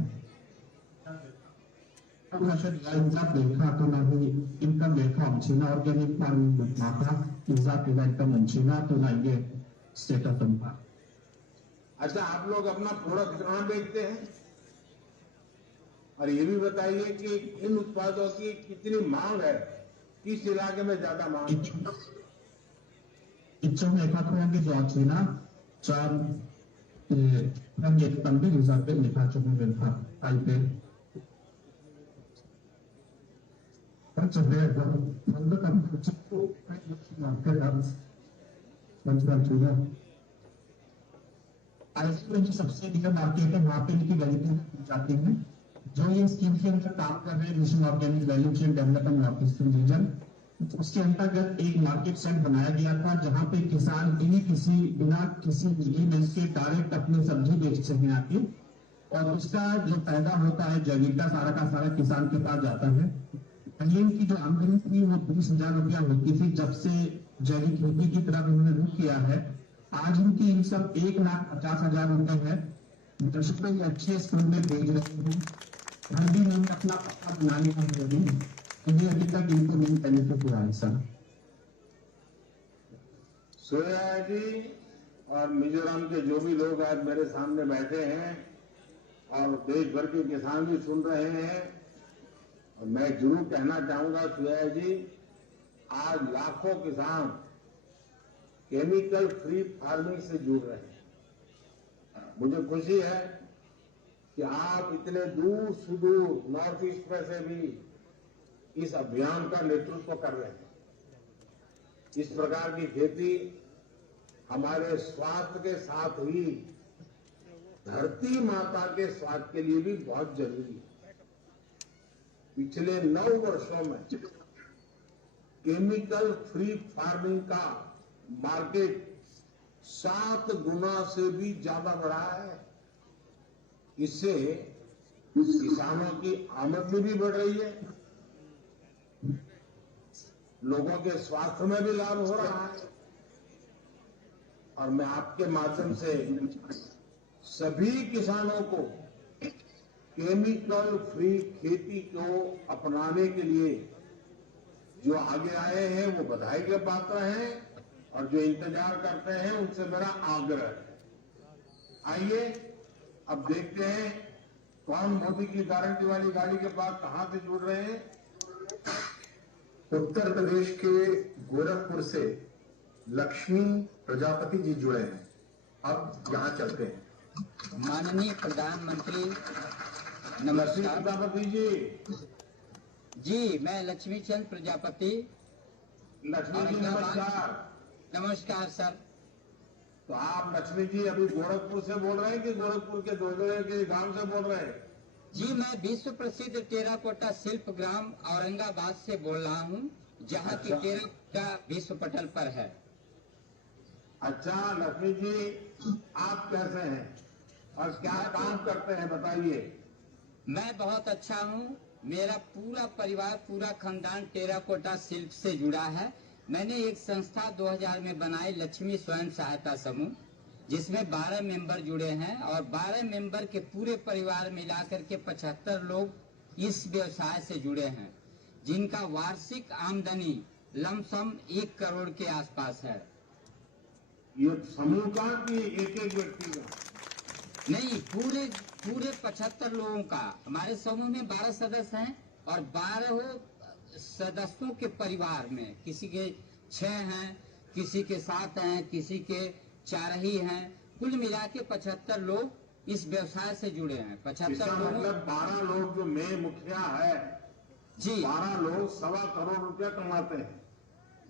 देखा इनकम देखा हमचीना ऑर्गेनिक फार्मिंग इनकम हमचीना तो लाइए स्टेटस उनका। अच्छा आप लोग अपना प्रोडक्ट कहाँ बेचते हैं और ये भी बताइए कि इन उत्पादों की कितनी मांग है, किस इलाके में ज्यादा मांग है? इच्छों में चीना चार तंबी हिसाब पे लिखा आई पे सबसे बड़ा मार्केट है, वहां पे इनकी वैल्यू जाती है। जो ये स्कीम के अंदर काम कर रहे हैं mission organic value chain development office region, उसके अंतर्गत एक मार्केट सेट बनाया गया था जहां पे किसान बिना किसी मिडलमैन के डायरेक्ट अपनी सब्जी बेच सकें आके, और उसका जो पैदा होता है जैविक का सारा किसान के पास जाता है। पहले इनकी जो आमदनी थी वो 20,000 रुपया होती थी, जब से जैविक खेती की तरफ उन्होंने रुख किया है आज इनकी इनकम 1,50,000 रुपए है। दर्शकों ये अच्छे स्कूल में भेज रहे हैं, घर भी नहीं अपना पक्का बना लिया है, इन्हें अभी तक इनको नहीं बेनिफिट हुआ है सर। सोया जी और मिजोरम के जो भी लोग आज मेरे सामने बैठे हैं और देश भर के किसान भी सुन रहे हैं, और मैं जरूर कहना चाहूंगा सोया जी, आज लाखों किसान केमिकल फ्री फार्मिंग से जुड़ रहे हैं मुझे खुशी है कि आप इतने दूर सुदूर नॉर्थ ईस्ट में से भी इस अभियान का नेतृत्व कर रहे हैं। इस प्रकार की खेती हमारे स्वास्थ्य के साथ ही धरती माता के स्वास्थ्य के लिए भी बहुत जरूरी है। पिछले 9 वर्षों में केमिकल फ्री फार्मिंग का मार्केट 7 गुना से भी ज्यादा बढ़ा है। इससे किसानों की आमदनी भी बढ़ रही है, लोगों के स्वास्थ्य में भी लाभ हो रहा है। और मैं आपके माध्यम से सभी किसानों को केमिकल फ्री खेती को अपनाने के लिए जो आगे आए हैं वो बधाई के पात्र हैं, और जो इंतजार करते हैं उनसे मेरा आग्रह है। आइए अब देखते हैं कौन मोदी की गारंटी वाली गाड़ी के पास कहां से जुड़ रहे हैं। उत्तर प्रदेश के गोरखपुर से लक्ष्मी प्रजापति जी जुड़े हैं। अब यहाँ चलते हैं। माननीय प्रधानमंत्री नमस्कार प्रजापति जी, मैं लक्ष्मी चंद प्रजापति। लक्ष्मी जी नमस्कार। नमस्कार सर। तो आप लक्ष्मी जी अभी गोरखपुर से बोल रहे हैं कि गोरखपुर के दोदड़े के गांव से बोल रहे हैं? जी, मैं विश्व प्रसिद्ध टेराकोटा शिल्प ग्राम औरंगाबाद से बोल रहा हूँ, जहाँ की टेराकोटा विश्व पटल पर है। अच्छा लक्ष्मी जी, आप कैसे हैं और क्या काम करते हैं बताइए? मैं बहुत अच्छा हूँ। मेरा पूरा परिवार, पूरा खानदान टेराकोटा शिल्प से जुड़ा है। मैंने एक संस्था 2000 में बनाई, लक्ष्मी स्वयं सहायता समूह, जिसमें 12 मेंबर जुड़े हैं, और 12 मेंबर के पूरे परिवार मिलाकर के 75 लोग इस व्यवसाय से जुड़े हैं, जिनका वार्षिक आमदनी लमसम 1 करोड़ के आसपास है। ये समूह का कि एक व्यक्ति का? नहीं, पूरे 75 लोगों का। हमारे समूह में 12 सदस्य हैं, और 12 सदस्यों के परिवार में किसी के 6 हैं, किसी के 7 हैं, किसी के 4 ही हैं। कुल मिला के 75 लोग इस व्यवसाय से जुड़े हैं। 75 मतलब 12 लोग जो मेन मुखिया है जी, 12 लोग 1.25 करोड़ रुपया कमाते हैं।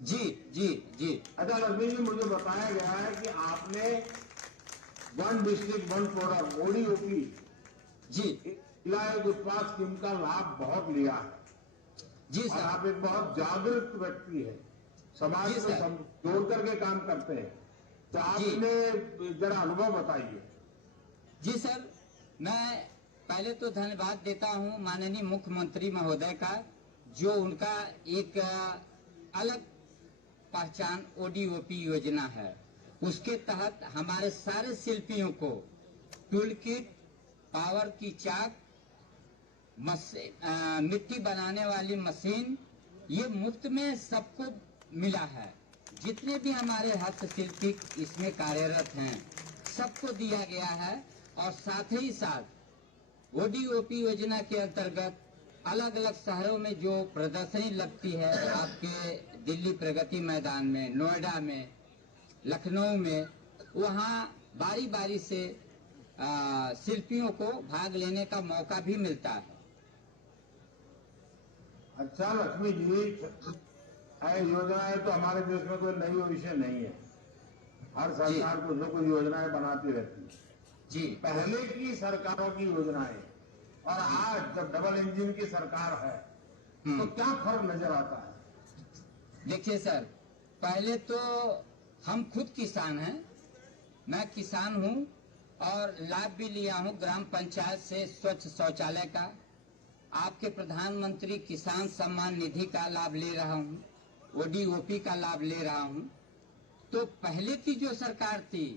जी जी जी। अच्छा लक्ष्मी जी, मुझे बताया गया है कि आपने 1 डिस्ट्रिक्ट 1 प्रोडक्ट ODOP जी इलाज उत्पाद स्कीम का लाभ बहुत लिया है जी और सर। आप एक बहुत जागरूक व्यक्ति है, समाज जी को सर। जोड़ करके काम करते हैं, तो आपने जरा अनुभव बताइए। जी सर, मैं पहले तो धन्यवाद देता हूं माननीय मुख्यमंत्री महोदय का, जो उनका एक अलग पहचान ODOP योजना है। उसके तहत हमारे सारे शिल्पियों को टूल किट, पावर की चाक, मिट्टी बनाने वाली मशीन, ये मुफ्त में सबको मिला है। जितने भी हमारे हस्तशिल्पी इसमें कार्यरत हैं, सबको दिया गया है। और साथ ही साथ ODOP योजना के अंतर्गत अलग अलग शहरों में जो प्रदर्शनी लगती है, आपके दिल्ली प्रगति मैदान में, नोएडा में, लखनऊ में, वहाँ बारी बारी से शिल्पियों को भाग लेने का मौका भी मिलता है। अच्छा लक्ष्मी जी, योजनाएं तो हमारे देश में कोई नई विषय नहीं है। हर सरकार कुछ न कुछ योजनाएं बनाती रहती है जी। पहले की सरकारों की योजनाएं और आज जब डबल इंजन की सरकार है, तो क्या फर्क नजर आता है? देखिए सर, पहले तो हम खुद किसान हैं, मैं किसान हूं, और लाभ भी लिया हूं ग्राम पंचायत से स्वच्छ शौचालय का, आपके प्रधानमंत्री किसान सम्मान निधि का लाभ ले रहा हूं, ODOP का लाभ ले रहा हूं। तो पहले की जो सरकार थी,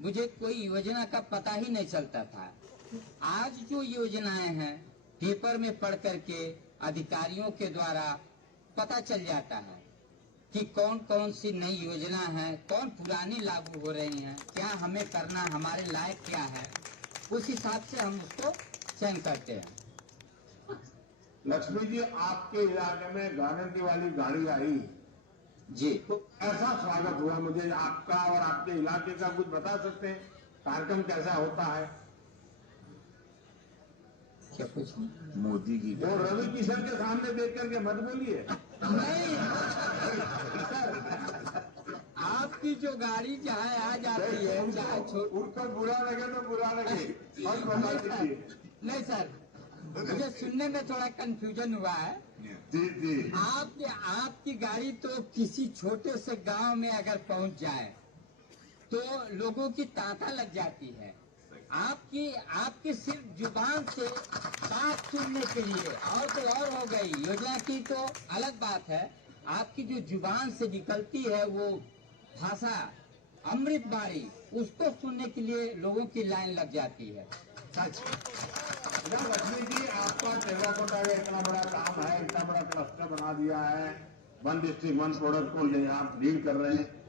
मुझे कोई योजना का पता ही नहीं चलता था। आज जो योजनाएं हैं, पेपर में पढ़ करके अधिकारियों के द्वारा पता चल जाता है कि कौन कौन सी नई योजना है, कौन पुरानी लागू हो रही हैं, क्या हमें करना, हमारे लायक क्या है, उस हिसाब से हम उसको चयन करते हैं। लक्ष्मी जी, आपके इलाके में गारंटी वाली गाड़ी आई जी, तो ऐसा स्वागत हुआ, मुझे आपका और आपके इलाके का कुछ बता सकते हैं? कार्यक्रम कैसा होता है? क्या कुछ मोदी की वो रवि किशन के सामने देख करके मत बोलिए। नहीं सर, आपकी जो गाड़ी चाहे आ जाती है, चाहे उनको बुरा लगे तो बुरा लगे और बता दीजिए। नहीं सर, मुझे सुनने में थोड़ा कंफ्यूजन हुआ है। जी जी, आपकी गाड़ी तो किसी छोटे से गांव में अगर पहुंच जाए तो लोगों की तांता लग जाती है। आपकी सिर्फ जुबान से बात सुनने के लिए, और तो और हो गई, योजना की तो अलग बात है। आपकी जो जुबान से निकलती है वो भाषा अमृत बाणी, उसको सुनने के लिए लोगों की लाइन लग जाती है। सच लक्ष्मी जी, आपका टेराकोटा का इतना बड़ा काम है, इतना बड़ा क्लस्टर बना दिया है, 1 डिस्ट्रिक्ट 1 प्रोडक्ट को ले आप लीड कर रहे हैं।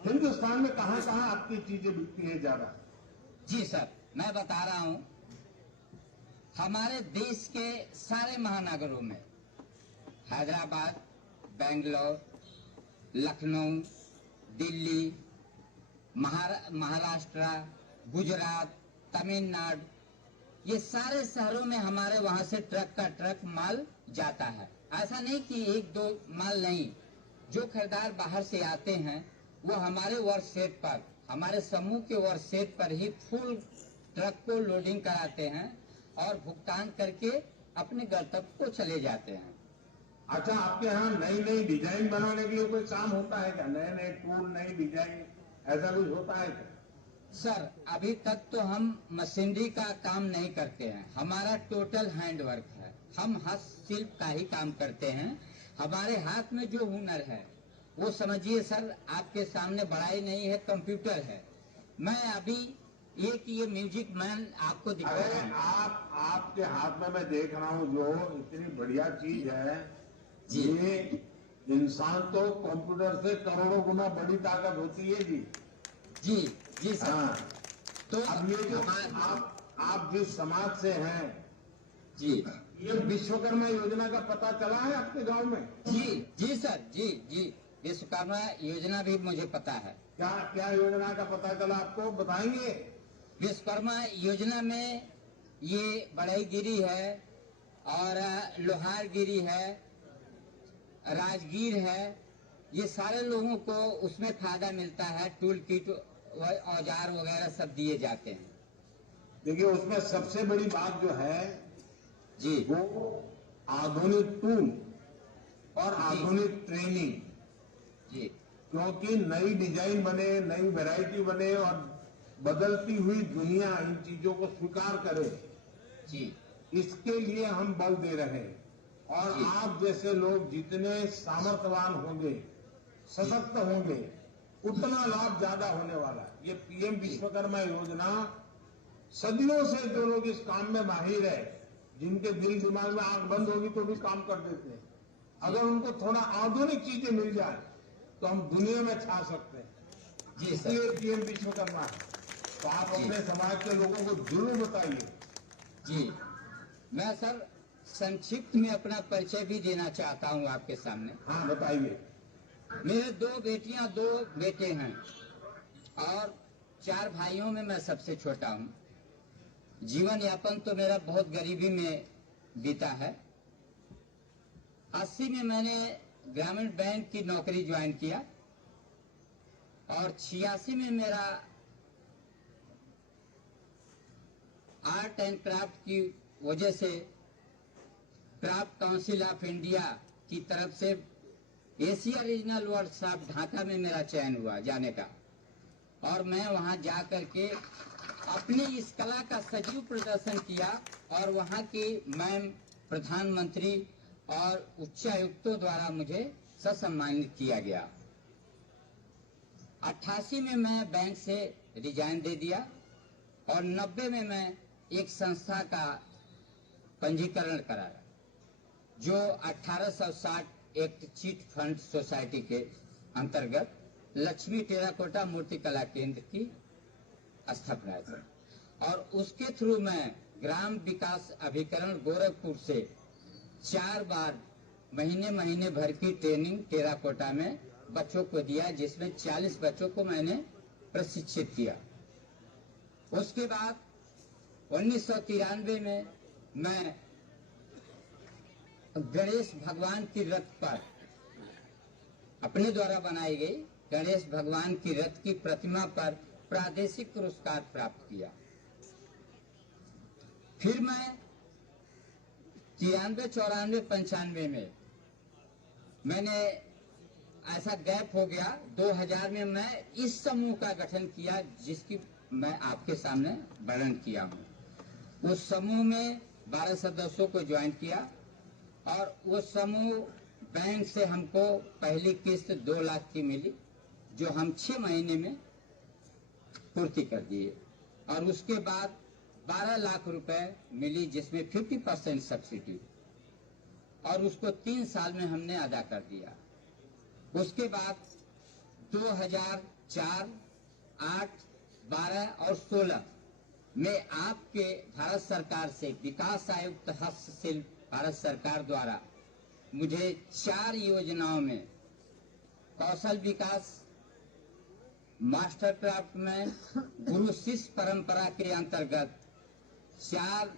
हिंदुस्तान में कहाँ कहाँ आपकी चीजें बिकती है ज्यादा? जी सर, मैं बता रहा हूँ, हमारे देश के सारे महानगरों में, हैदराबाद, बेंगलोर, लखनऊ, दिल्ली, महाराष्ट्र, गुजरात, तमिलनाडु, ये सारे शहरों में हमारे वहां से ट्रक का ट्रक माल जाता है। ऐसा नहीं कि 1-2 माल नहीं, जो खरीदार बाहर से आते हैं वो हमारे वर्क सेट पर, हमारे समूह के वर्क सेट पर ही फुल ट्रक को लोडिंग कराते हैं और भुगतान करके अपने गंतव्य को चले जाते हैं। अच्छा, आपके यहाँ नई नई डिजाइन बनाने के लिए कोई काम होता है क्या? नए नए टूल, नई डिजाइन, ऐसा कुछ होता है क्या? सर, अभी तक तो हम मशीनरी का काम नहीं करते हैं, हमारा टोटल हैंड वर्क है। हम हस्तशिल्प का ही काम करते हैं। हमारे हाथ में जो हुनर है वो समझिए सर, आपके सामने बड़ाई नहीं है, कंप्यूटर है। मैं अभी ये म्यूजिक मैन आपको दिखा रहा हूँ। आपके हाथ में मैं देख रहा हूँ जो इतनी बढ़िया चीज है जी। ये इंसान तो कंप्यूटर से करोड़ों गुना बड़ी ताकत होती है जी। जी जी सर। हाँ। तो अब ये जो आप जिस समाज से हैं जी, ये विश्वकर्मा योजना का पता चला है आपके गांव में? जी सर, जी विश्वकर्मा योजना भी मुझे पता है। क्या योजना का पता चला आपको, बताएंगे? विश्वकर्मा योजना में ये बढ़ईगिरी है और लोहारगिरी है, राजगीर है, ये सारे लोगों को उसमें फायदा मिलता है। टूल किट, औजार वगैरह सब दिए जाते हैं। देखिए, उसमें सबसे बड़ी बात जो है जी, वो आधुनिक टूल और आधुनिक ट्रेनिंग जी, क्योंकि नई डिजाइन बने, नई वैरायटी बने और बदलती हुई दुनिया इन चीजों को स्वीकार करे जी, इसके लिए हम बल दे रहे हैं। और आप जैसे लोग जितने सामर्थ्यवान होंगे, सशक्त होंगे, उतना लाभ ज्यादा होने वाला है। ये पीएम विश्वकर्मा योजना सदियों से जो लोग इस काम में माहिर है, जिनके दिल दिमाग में आंख बंद होगी तो भी काम कर देते हैं, अगर उनको थोड़ा आधुनिक चीजें मिल जाए तो हम दुनिया में छा सकते हैं। इसलिए पीएम विश्वकर्मा है। तो आप अपने समाज के लोगों को जरूर बताइए। जी, मैं सर संक्षिप्त में अपना परिचय भी देना चाहता हूँ आपके सामने। हाँ, बताइए। मेरे 2 बेटियां 2 बेटे हैं और 4 भाइयों में मैं सबसे छोटा हूँ। जीवन यापन तो मेरा बहुत गरीबी में बीता है। 80 में मैंने ग्रामीण बैंक की नौकरी ज्वाइन किया और 86 में मेरा आर्ट एंड क्राफ्ट की वजह से क्राफ्ट काउंसिल ऑफ इंडिया की तरफ से एशिया रीजनल वर्कशॉप ढाका में मेरा चयन हुआ जाने का, और मैं वहां जा करके अपनी इस कला का सजीव प्रदर्शन किया और वहां की मैम, प्रधानमंत्री और उच्चायुक्तों द्वारा मुझे सम्मानित किया गया। 88 में मैं बैंक से रिजाइन दे दिया और 90 में मैं एक संस्था का पंजीकरण कराया जो 1860 एक्ट चीट फंड सोसाइटी के अंतर्गत लक्ष्मी टेराकोटा मूर्ति कला केंद्र की स्थापना की, और उसके थ्रू मैं ग्राम विकास अभिकरण गोरखपुर से 4 बार महीने भर की ट्रेनिंग टेराकोटा में बच्चों को दिया, जिसमें 40 बच्चों को मैंने प्रशिक्षित किया। उसके बाद 1993 में मैं गणेश भगवान की रथ पर, अपने द्वारा बनाई गई गणेश भगवान की रथ की प्रतिमा पर प्रादेशिक पुरस्कार प्राप्त किया। फिर मैं 93, 94, 95 में मैंने ऐसा गैप हो गया। 2000 में मैं इस समूह का गठन किया जिसकी मैं आपके सामने वर्णन किया हूँ। उस समूह में 12 सदस्यों को ज्वाइन किया और वो समूह बैंक से हमको पहली किस्त 2 लाख की मिली, जो हम 6 महीने में पूर्ति कर दिए, और उसके बाद 12 लाख रुपए मिली जिसमें 50% सब्सिडी, और उसको 3 साल में हमने अदा कर दिया। उसके बाद 2004, 8, 12 और 16 में आपके भारत सरकार से विकास आयुक्त हस्तशिल्प भारत सरकार द्वारा मुझे 4 योजनाओं में कौशल विकास, मास्टर क्राफ्ट में गुरु शिष्य परंपरा के अंतर्गत 4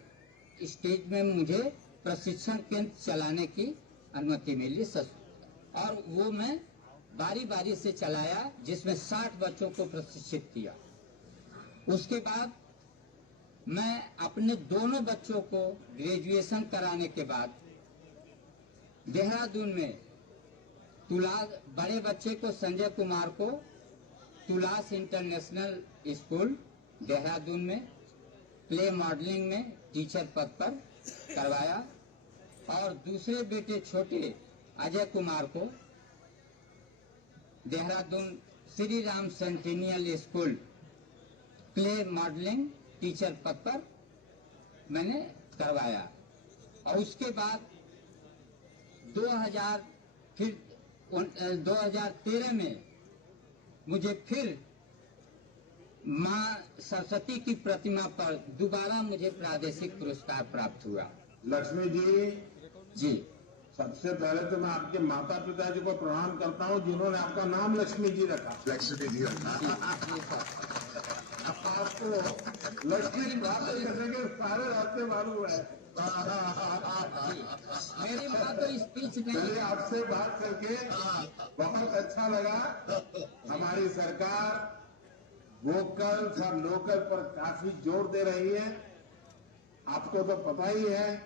स्टेज में मुझे प्रशिक्षण केंद्र चलाने की अनुमति मिली, और वो मैं बारी बारी से चलाया, जिसमें 60 बच्चों को प्रशिक्षित किया। उसके बाद मैं अपने दोनों बच्चों को ग्रेजुएशन कराने के बाद देहरादून में बड़े बच्चे को, संजय कुमार को, तुलास इंटरनेशनल स्कूल देहरादून में प्ले मॉडलिंग में टीचर पद पर करवाया, और दूसरे बेटे छोटे अजय कुमार को Dehradun Shri Ram centennial school play modelling teacher पद पर मैंने करवाया। और उसके बाद 2013 में मुझे फिर माँ सरस्वती की प्रतिमा पर दोबारा मुझे प्रादेशिक पुरस्कार प्राप्त हुआ। लक्ष्मी जी, सबसे पहले तो मैं आपके माता पिता जी को प्रणाम करता हूँ जिन्होंने आपका नाम लक्ष्मी जी रखा। लक्ष्मी जी आपको लक्ष्मी प्राप्त करने के सारे रास्ते मालूम है। मेरी माँ तो स्पीच में आपसे बात करके बहुत अच्छा लगा। हमारी सरकार वोकल फॉर लोकल पर काफी जोर दे रही है। आपको तो पता ही है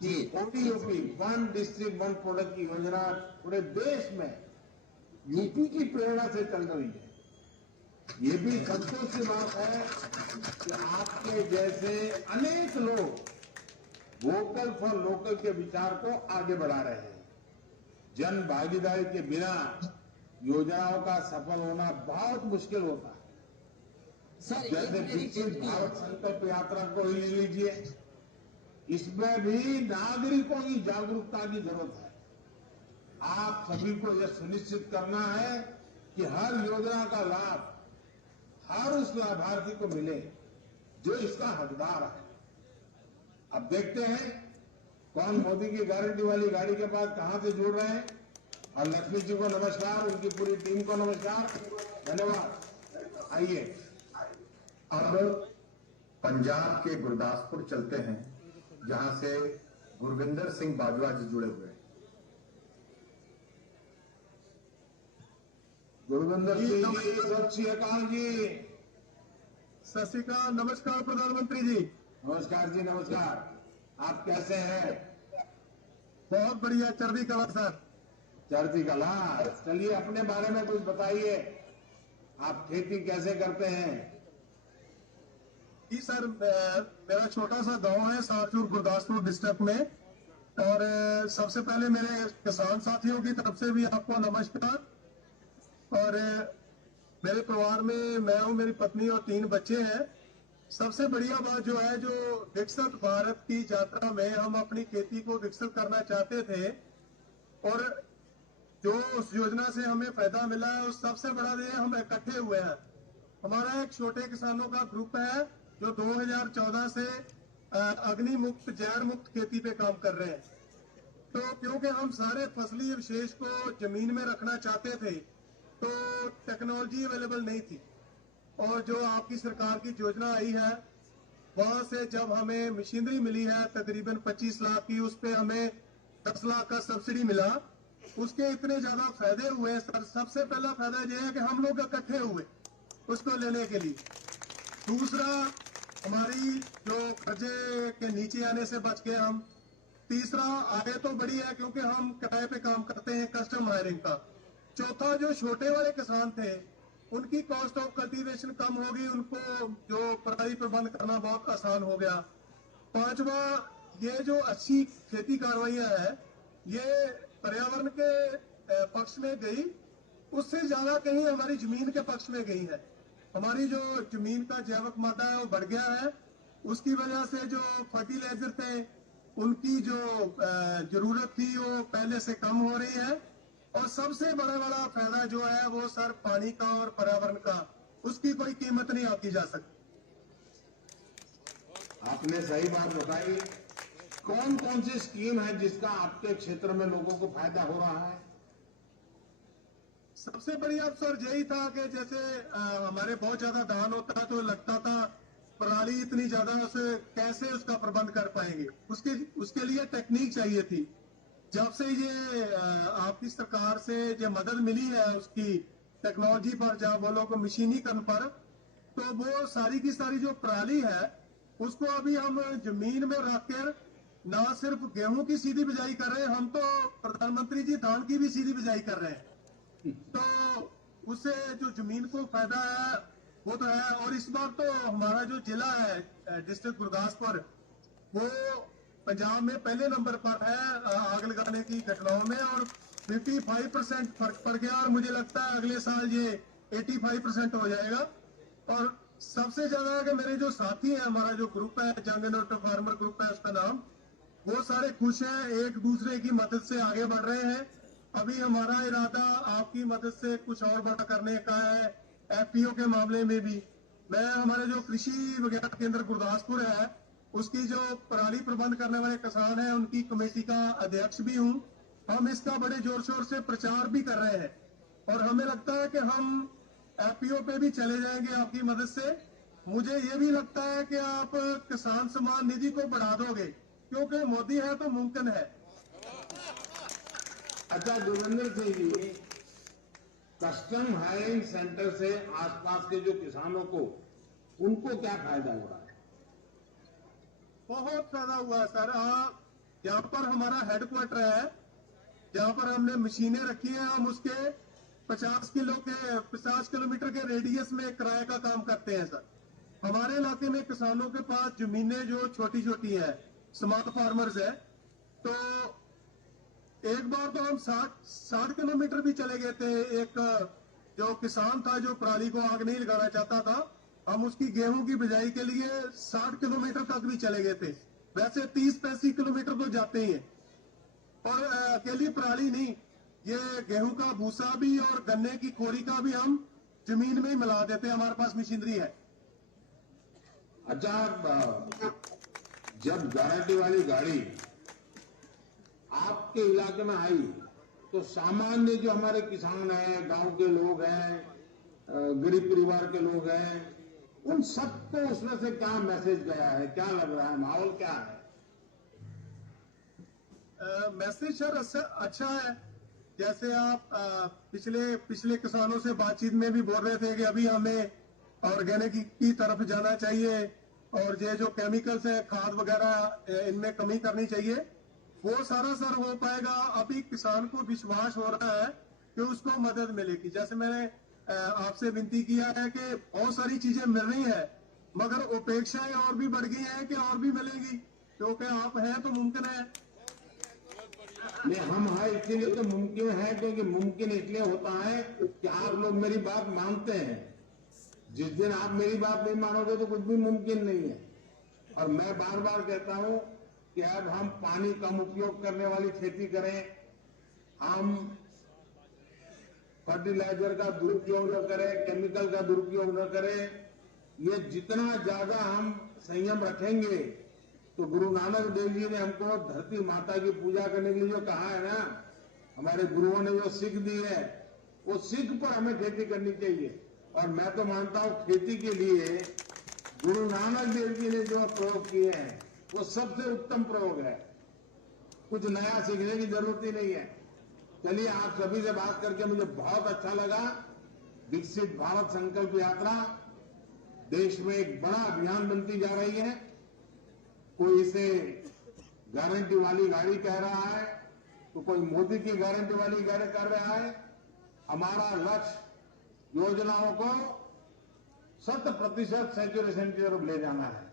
कि ओडीओपी, 1 डिस्ट्रिक्ट 1 प्रोडक्ट की योजना पूरे देश में यूपी की प्रेरणा से चल रही है। ये भी संतोष की बात है कि आपके जैसे अनेक लोग वोकल फॉर लोकल के विचार को आगे बढ़ा रहे हैं। जन भागीदारी के बिना योजनाओं का सफल होना बहुत मुश्किल होता है। सर, जैसे विकसित भारत संकल्प यात्रा को ही लीजिए, इसमें भी नागरिकों की जागरूकता की जरूरत है। आप सभी को यह सुनिश्चित करना है कि हर योजना का लाभ हर उस लाभार्थी को मिले जो इसका हकदार है। अब देखते हैं कौन मोदी की गारंटी वाली गाड़ी के पास कहां से जुड़ रहे हैं। और लक्ष्मी जी को नमस्कार, उनकी पूरी टीम को नमस्कार, धन्यवाद। आइए अब पंजाब के गुरदासपुर चलते हैं, जहां से गुरविंदर सिंह बाजवा जी जुड़े हुए हैं। गुरविंदर सिंह जी, सत श्री अकाल जी। सत श्री अकाल, नमस्कार प्रधानमंत्री जी। नमस्कार जी, नमस्कार। आप कैसे हैं? बहुत बढ़िया, चढ़ती कला सर। चढ़ती कला। चलिए अपने बारे में कुछ बताइए, आप खेती कैसे करते हैं? जी सर, मेरा छोटा सा गांव है सारचूर, गुरदासपुर डिस्ट्रिक्ट में। और सबसे पहले मेरे किसान साथियों की तरफ से भी आपको नमस्कार। और मेरे परिवार में मैं हूं, मेरी पत्नी और 3 बच्चे हैं। सबसे बढ़िया बात जो है, जो विकसित भारत की यात्रा में हम अपनी खेती को विकसित करना चाहते थे और जो उस योजना से हमें फायदा मिला है, उस सबसे बड़ा ये हम इकट्ठे हुए हैं। हमारा एक छोटे किसानों का ग्रुप है जो 2014 से अग्नि मुक्त, जैर मुक्त खेती पे काम कर रहे हैं। तो क्योंकि हम सारे फसली विशेष को जमीन में रखना चाहते थे, तो टेक्नोलॉजी अवेलेबल नहीं थी और जो आपकी सरकार की योजना आई है वहां से जब हमें मशीनरी मिली है तकरीबन 25 लाख की, उस पे हमें 10 लाख का सब्सिडी मिला। उसके इतने ज्यादा फायदे हुए सर। सबसे पहला फायदा यह है कि हम लोग इकट्ठे हुए उसको लेने के लिए। दूसरा, हमारी जो कर्जे के नीचे आने से बच गए हम। तीसरा, आय तो बड़ी है क्योंकि हम किराए पे काम करते हैं, कस्टम हायरिंग का। चौथा, जो छोटे वाले किसान थे उनकी कॉस्ट ऑफ कल्टीवेशन कम होगी, उनको जो पराली प्रबंध करना बहुत आसान हो गया। पांचवा, ये जो अच्छी खेती कार्रवाइयां है ये पर्यावरण के पक्ष में गई, उससे ज्यादा कहीं हमारी जमीन के पक्ष में गई है। हमारी जो जमीन का जैविक मात्रा है वो बढ़ गया है। उसकी वजह से जो फर्टिलाइजर थे उनकी जो जरूरत थी वो पहले से कम हो रही है। और सबसे बड़ा फायदा जो है वो सर पानी का और पर्यावरण का, उसकी कोई कीमत नहीं आकी जा सकती। आपने सही बात बताई। कौन कौन सी स्कीम है जिसका आपके क्षेत्र में लोगों को फायदा हो रहा है? सबसे बड़ी अवसर यही था कि जैसे हमारे बहुत ज्यादा धान होता तो लगता था पराली इतनी ज्यादा, उसे कैसे उसका प्रबंध कर पाएंगे, उसके लिए टेक्निक चाहिए थी। जब से ये आपकी सरकार से जो मदद मिली है उसकी टेक्नोलॉजी पर, जब वो लोग मशीनीकरण पर, तो वो सारी की सारी जो पराली है उसको अभी हम जमीन में रखकर ना सिर्फ गेहूं की सीधी बिजाई कर रहे हैं, हम तो प्रधानमंत्री जी धान की भी सीधी बिजाई कर रहे हैं। तो उससे जो जमीन को फायदा है वो तो है। और इस बार तो हमारा जो जिला है डिस्ट्रिक्ट गुरदासपुर, वो पंजाब में पहले नंबर पर है आग लगाने की घटनाओं में, और 55% फर्क पड़ गया। और मुझे लगता है अगले साल ये 85% हो जाएगा। और सबसे ज्यादा कि मेरे जो साथी हैं, हमारा जो ग्रुप है जंग इनोवेटिव फार्मर ग्रुप है उसका नाम, वो सारे खुश हैं, एक दूसरे की मदद से आगे बढ़ रहे हैं। अभी हमारा इरादा आपकी मदद से कुछ और बड़ा करने का है। एफपीओ के मामले में भी मैं हमारे जो कृषि विज्ञान केंद्र गुरदासपुर है उसकी जो पराली प्रबंध करने वाले किसान हैं उनकी कमेटी का अध्यक्ष भी हूं। हम इसका बड़े जोर शोर से प्रचार भी कर रहे हैं और हमें लगता है कि हम एफपीओ पे भी चले जाएंगे आपकी मदद से। मुझे ये भी लगता है कि आप किसान सम्मान निधि को बढ़ा दोगे, क्योंकि मोदी है तो मुमकिन है। अच्छा Gurvinder Singh ji, custom hiring centre से आसपास के जो किसानों को, उनको क्या फायदा हो रहा है? बहुत फायदा हुआ है सर। यहाँ पर हमारा हेडक्वार्टर है, जहाँ पर हमने मशीनें रखी हैं। हम उसके 50 किलोमीटर के रेडियस में किराए का काम करते हैं सर। हमारे इलाके में किसानों के पास जमीनें जो छोटी छोटी हैं, स्मॉल फार्मर्स है, तो एक बार तो हम 60 किलोमीटर भी चले गए थे। एक जो किसान था जो पराली को आग नहीं लगाना चाहता था, हम उसकी गेहूं की बिजाई के लिए 60 किलोमीटर तक भी चले गए थे। वैसे 30-35 किलोमीटर तो जाते ही हैं। और अकेली पराली नहीं, ये गेहूं का भूसा भी और गन्ने की कोरी का भी हम जमीन में ही मिला देते हैं, हमारे पास मशीनरी है। अच्छा, जब गारंटी वाली गाड़ी आपके इलाके में आई तो सामान्य जो हमारे किसान हैं, गांव के लोग हैं, गरीब परिवार के लोग हैं, उन सबको उसमें से क्या मैसेज गया है? क्या लग रहा है, माहौल क्या है? मैसेज सर अच्छा है। जैसे आप पिछले किसानों से बातचीत में भी बोल रहे थे कि अभी हमें ऑर्गेनिक की तरफ जाना चाहिए और ये जो केमिकल्स है, खाद वगैरह, इनमें कमी करनी चाहिए। वो सारा सर हो पाएगा। अभी किसान को विश्वास हो रहा है कि उसको मदद मिलेगी। जैसे मैंने आपसे विनती किया है कि बहुत सारी चीजें मिल रही है, मगर अपेक्षाएं और भी बढ़ गई हैं कि और भी मिलेगी, क्योंकि आप हैं तो मुमकिन है। नहीं, हम हैं इसलिए तो मुमकिन है, क्योंकि मुमकिन इसलिए होता है कि आप लोग मेरी बात मानते हैं। जिस दिन आप मेरी बात नहीं मानोगे तो कुछ भी मुमकिन नहीं है। और मैं बार बार कहता हूं कि अब हम पानी कम उपयोग करने वाली खेती करें, हम फर्टिलाइजर का दुरुपयोग न करें, केमिकल का दुरुपयोग न करें। ये जितना ज्यादा हम संयम रखेंगे, तो गुरु नानक देव जी ने हमको धरती माता की पूजा करने के लिए जो कहा है ना, हमारे गुरुओं ने जो सीख दी है, वो सीख पर हमें खेती करनी चाहिए। और मैं तो मानता हूं खेती के लिए गुरु नानक देव जी ने जो प्रयोग किए हैं वो सबसे उत्तम प्रयोग है। कुछ नया सीखने की जरूरत ही नहीं है। चलिए, आप सभी से बात करके मुझे बहुत अच्छा लगा। विकसित भारत संकल्प यात्रा देश में एक बड़ा अभियान बनती जा रही है। कोई इसे गारंटी वाली गाड़ी कह रहा है, तो कोई मोदी की गारंटी वाली गाड़ी कर रहा है। हमारा लक्ष्य योजनाओं को 100% सैचुरेशन की तरफ ले जाना है।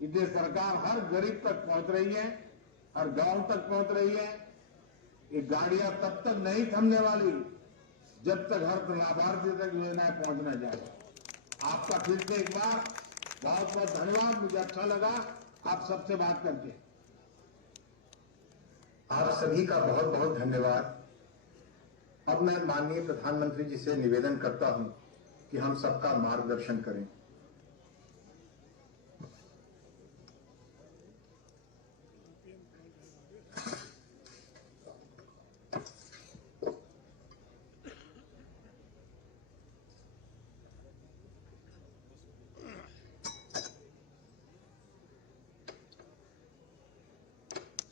इसलिए सरकार हर गरीब तक पहुंच रही है, हर गांव तक पहुंच रही है। ये गाड़ियां तब तक नहीं थमने वाली जब तक हर लाभार्थी तक योजनाएं पहुंच न जाए। आपका फिर से एक बार बहुत बहुत धन्यवाद। मुझे अच्छा लगा आप सबसे बात करके। आप सभी का बहुत बहुत धन्यवाद। अब मैं माननीय प्रधानमंत्री जी से निवेदन करता हूं कि हम सबका मार्गदर्शन करें।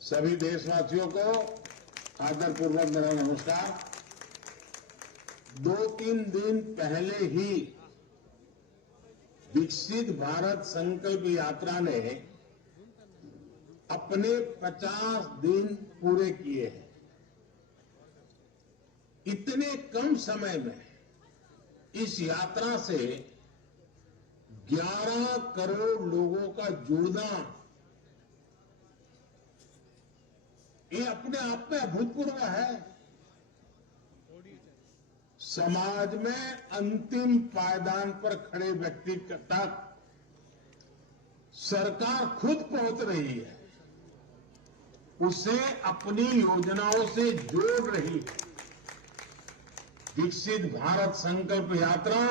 सभी देशवासियों को आदरपूर्वक मेरा नमस्कार। 2-3 दिन पहले ही विकसित भारत संकल्प यात्रा ने अपने 50 दिन पूरे किए हैं। इतने कम समय में इस यात्रा से 11 करोड़ लोगों का जुड़ना, ये अपने आप में अभूतपूर्व है। समाज में अंतिम पायदान पर खड़े व्यक्ति तक सरकार खुद पहुंच रही है, उसे अपनी योजनाओं से जोड़ रही है। विकसित भारत संकल्प यात्रा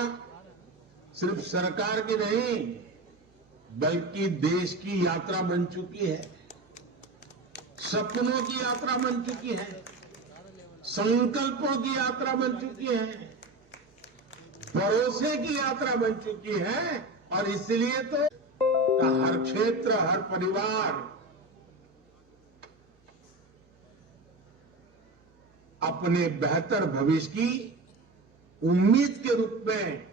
सिर्फ सरकार की नहीं, बल्कि देश की यात्रा बन चुकी है। सपनों की यात्रा बन चुकी है, संकल्पों की यात्रा बन चुकी है, भरोसे की यात्रा बन चुकी है। और इसलिए तो हर क्षेत्र, हर परिवार अपने बेहतर भविष्य की उम्मीद के रूप में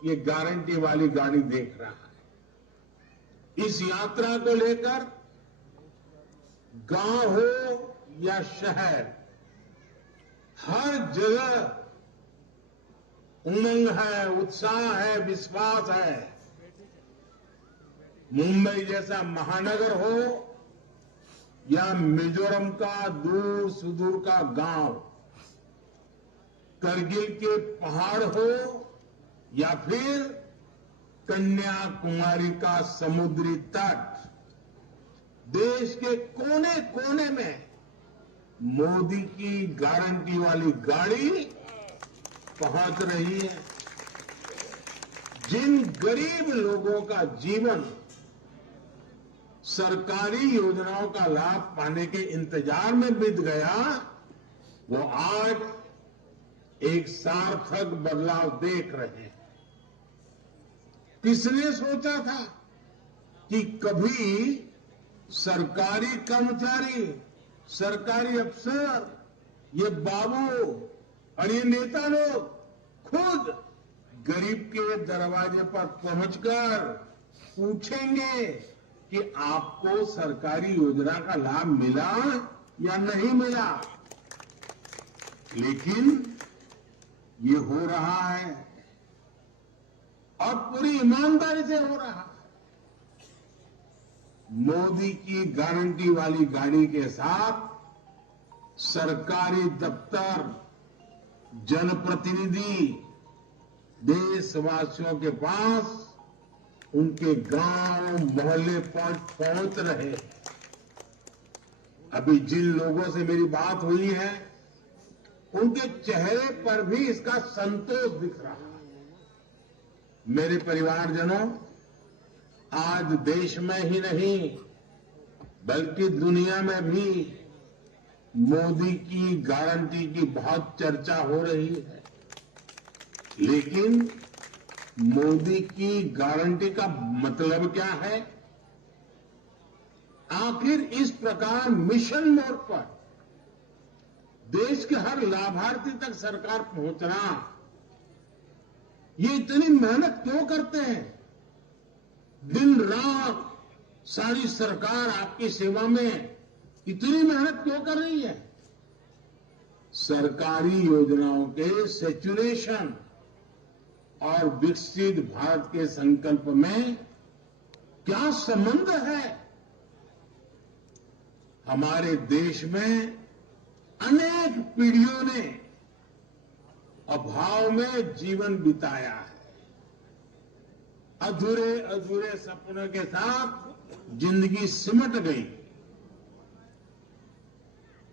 ये गारंटी वाली गाड़ी देख रहा है। इस यात्रा को लेकर गांव हो या शहर, हर जगह उमंग है, उत्साह है, विश्वास है। मुंबई जैसा महानगर हो या मिजोरम का दूर सुदूर का गांव, करगिल के पहाड़ हो या फिर कन्याकुमारी का समुद्री तट, देश के कोने कोने में मोदी की गारंटी वाली गाड़ी पहुंच रही है। जिन गरीब लोगों का जीवन सरकारी योजनाओं का लाभ पाने के इंतजार में बीत गया, वो आज एक सार्थक बदलाव देख रहे हैं। किसने सोचा था कि कभी सरकारी कर्मचारी, सरकारी अफसर, ये बाबू और ये नेता लोग खुद गरीब के दरवाजे पर पहुंचकर पूछेंगे कि आपको सरकारी योजना का लाभ मिला या नहीं मिला। लेकिन ये हो रहा है और पूरी ईमानदारी से हो रहा है। मोदी की गारंटी वाली गाड़ी के साथ सरकारी दफ्तर, जनप्रतिनिधि देशवासियों के पास उनके गांव मोहल्ले पहुंच रहे हैं। अभी जिन लोगों से मेरी बात हुई है, उनके चेहरे पर भी इसका संतोष दिख रहा है। मेरे परिवारजनों, आज देश में ही नहीं बल्कि दुनिया में भी मोदी की गारंटी की बहुत चर्चा हो रही है। लेकिन मोदी की गारंटी का मतलब क्या है? आखिर इस प्रकार मिशन मोड पर देश के हर लाभार्थी तक सरकार पहुंचना, ये इतनी मेहनत क्यों करते हैं? दिन रात सारी सरकार आपकी सेवा में इतनी मेहनत क्यों कर रही है? सरकारी योजनाओं के सैचुरेशन और विकसित भारत के संकल्प में क्या संबंध है? हमारे देश में अनेक पीढ़ियों ने अभाव में जीवन बिताया है। अधूरे अधूरे सपनों के साथ जिंदगी सिमट गई।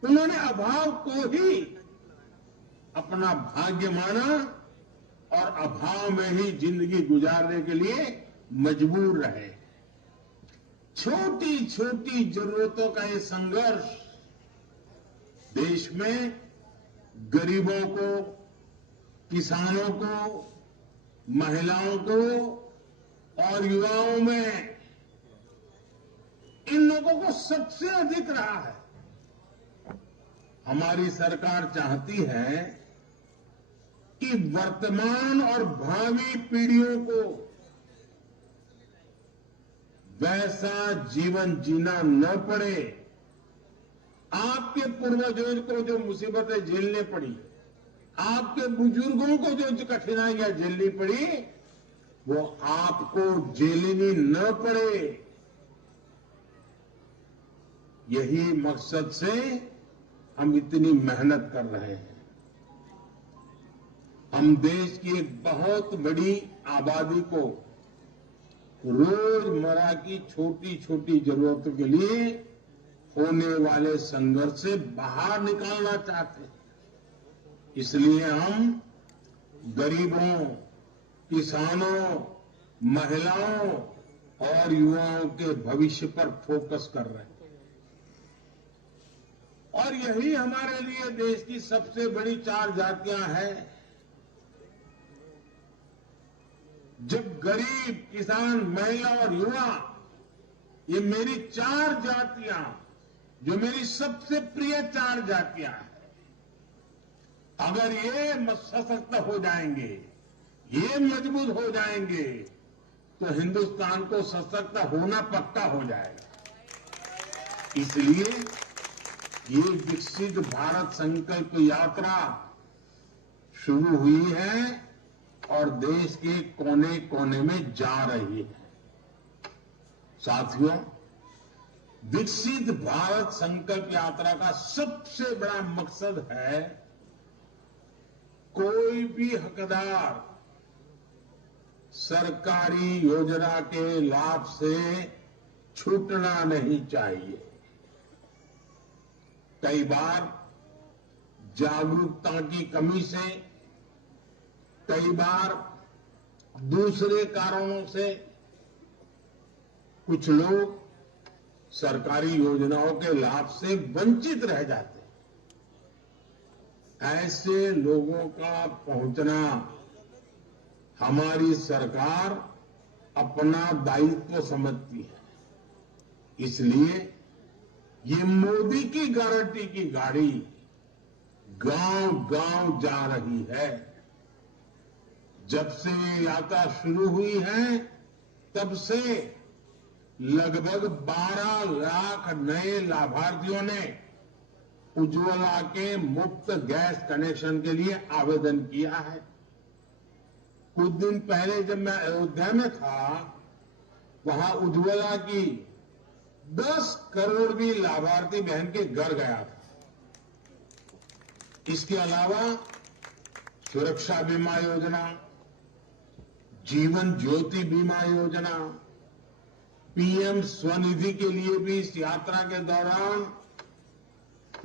उन्होंने अभाव को ही अपना भाग्य माना और अभाव में ही जिंदगी गुजारने के लिए मजबूर रहे। छोटी छोटी जरूरतों का ये संघर्ष देश में गरीबों को, किसानों को, महिलाओं को और युवाओं में, इन लोगों को सबसे अधिक रहा है। हमारी सरकार चाहती है कि वर्तमान और भावी पीढ़ियों को वैसा जीवन जीना न पड़े। आपके पूर्वजों को जो मुसीबतें झेलनी पड़ी, आपके बुजुर्गों को जो कठिनाइयां झेलनी पड़ी, वो आपको झेलनी न पड़े। यही मकसद से हम इतनी मेहनत कर रहे हैं। हम देश की एक बहुत बड़ी आबादी को रोजमर्रा की छोटी छोटी जरूरतों के लिए होने वाले संघर्ष से बाहर निकालना चाहते हैं। इसलिए हम गरीबों, किसानों, महिलाओं और युवाओं के भविष्य पर फोकस कर रहे हैं। और यही हमारे लिए देश की सबसे बड़ी 4 जातियां हैं। जब गरीब, किसान, महिला और युवा, ये मेरी 4 जातियां, जो मेरी सबसे प्रिय 4 जातियां हैं, अगर ये सशक्त हो जाएंगे, ये मजबूत हो जाएंगे, तो हिंदुस्तान को सशक्त होना पक्का हो जाएगा। इसलिए ये विकसित भारत संकल्प यात्रा शुरू हुई है और देश के कोने कोने में जा रही है। साथियों, विकसित भारत संकल्प यात्रा का सबसे बड़ा मकसद है कोई भी हकदार सरकारी योजना के लाभ से छूटना नहीं चाहिए। कई बार जागरूकता की कमी से, कई बार दूसरे कारणों से कुछ लोग सरकारी योजनाओं के लाभ से वंचित रह जाते हैं। ऐसे लोगों का पहुंचना हमारी सरकार अपना दायित्व समझती है। इसलिए ये मोदी की गारंटी की गाड़ी गांव गांव जा रही है। जब से ये यात्रा शुरू हुई है, तब से लगभग 12 लाख नए लाभार्थियों ने उज्ज्वला के मुफ्त गैस कनेक्शन के लिए आवेदन किया है। कुछ दिन पहले जब मैं अयोध्या में था, वहां उज्ज्वला की 10 करोड़वीं लाभार्थी बहन के घर गया था। इसके अलावा सुरक्षा बीमा योजना, जीवन ज्योति बीमा योजना, पीएम स्वनिधि के लिए भी इस यात्रा के दौरान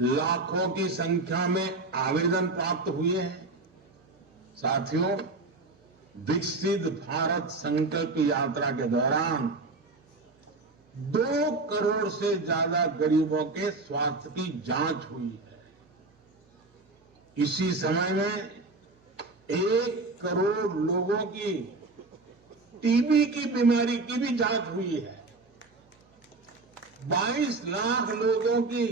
लाखों की संख्या में आवेदन प्राप्त हुए हैं। साथियों, विकसित भारत संकल्प यात्रा के दौरान 2 करोड़ से ज्यादा गरीबों के स्वास्थ्य की जांच हुई है। इसी समय में 1 करोड़ लोगों की टीबी की बीमारी की भी जांच हुई है। 22 लाख लोगों की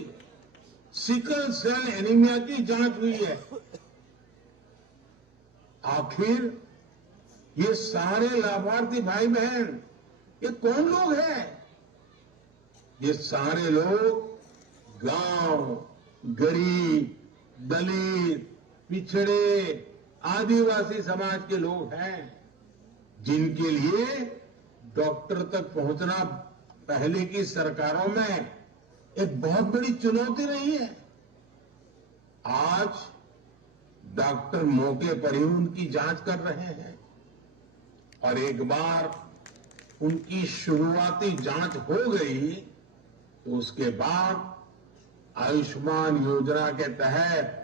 सिकल सेल एनीमिया की जांच हुई है। आखिर ये सारे लाभार्थी भाई बहन ये कौन लोग हैं? ये सारे लोग गांव, गरीब, दलित, पिछड़े, आदिवासी समाज के लोग हैं, जिनके लिए डॉक्टर तक पहुंचना पहले की सरकारों में एक बहुत बड़ी चुनौती रही है। आज डॉक्टर मौके पर ही उनकी जांच कर रहे हैं और एक बार उनकी शुरुआती जांच हो गई तो उसके बाद आयुष्मान योजना के तहत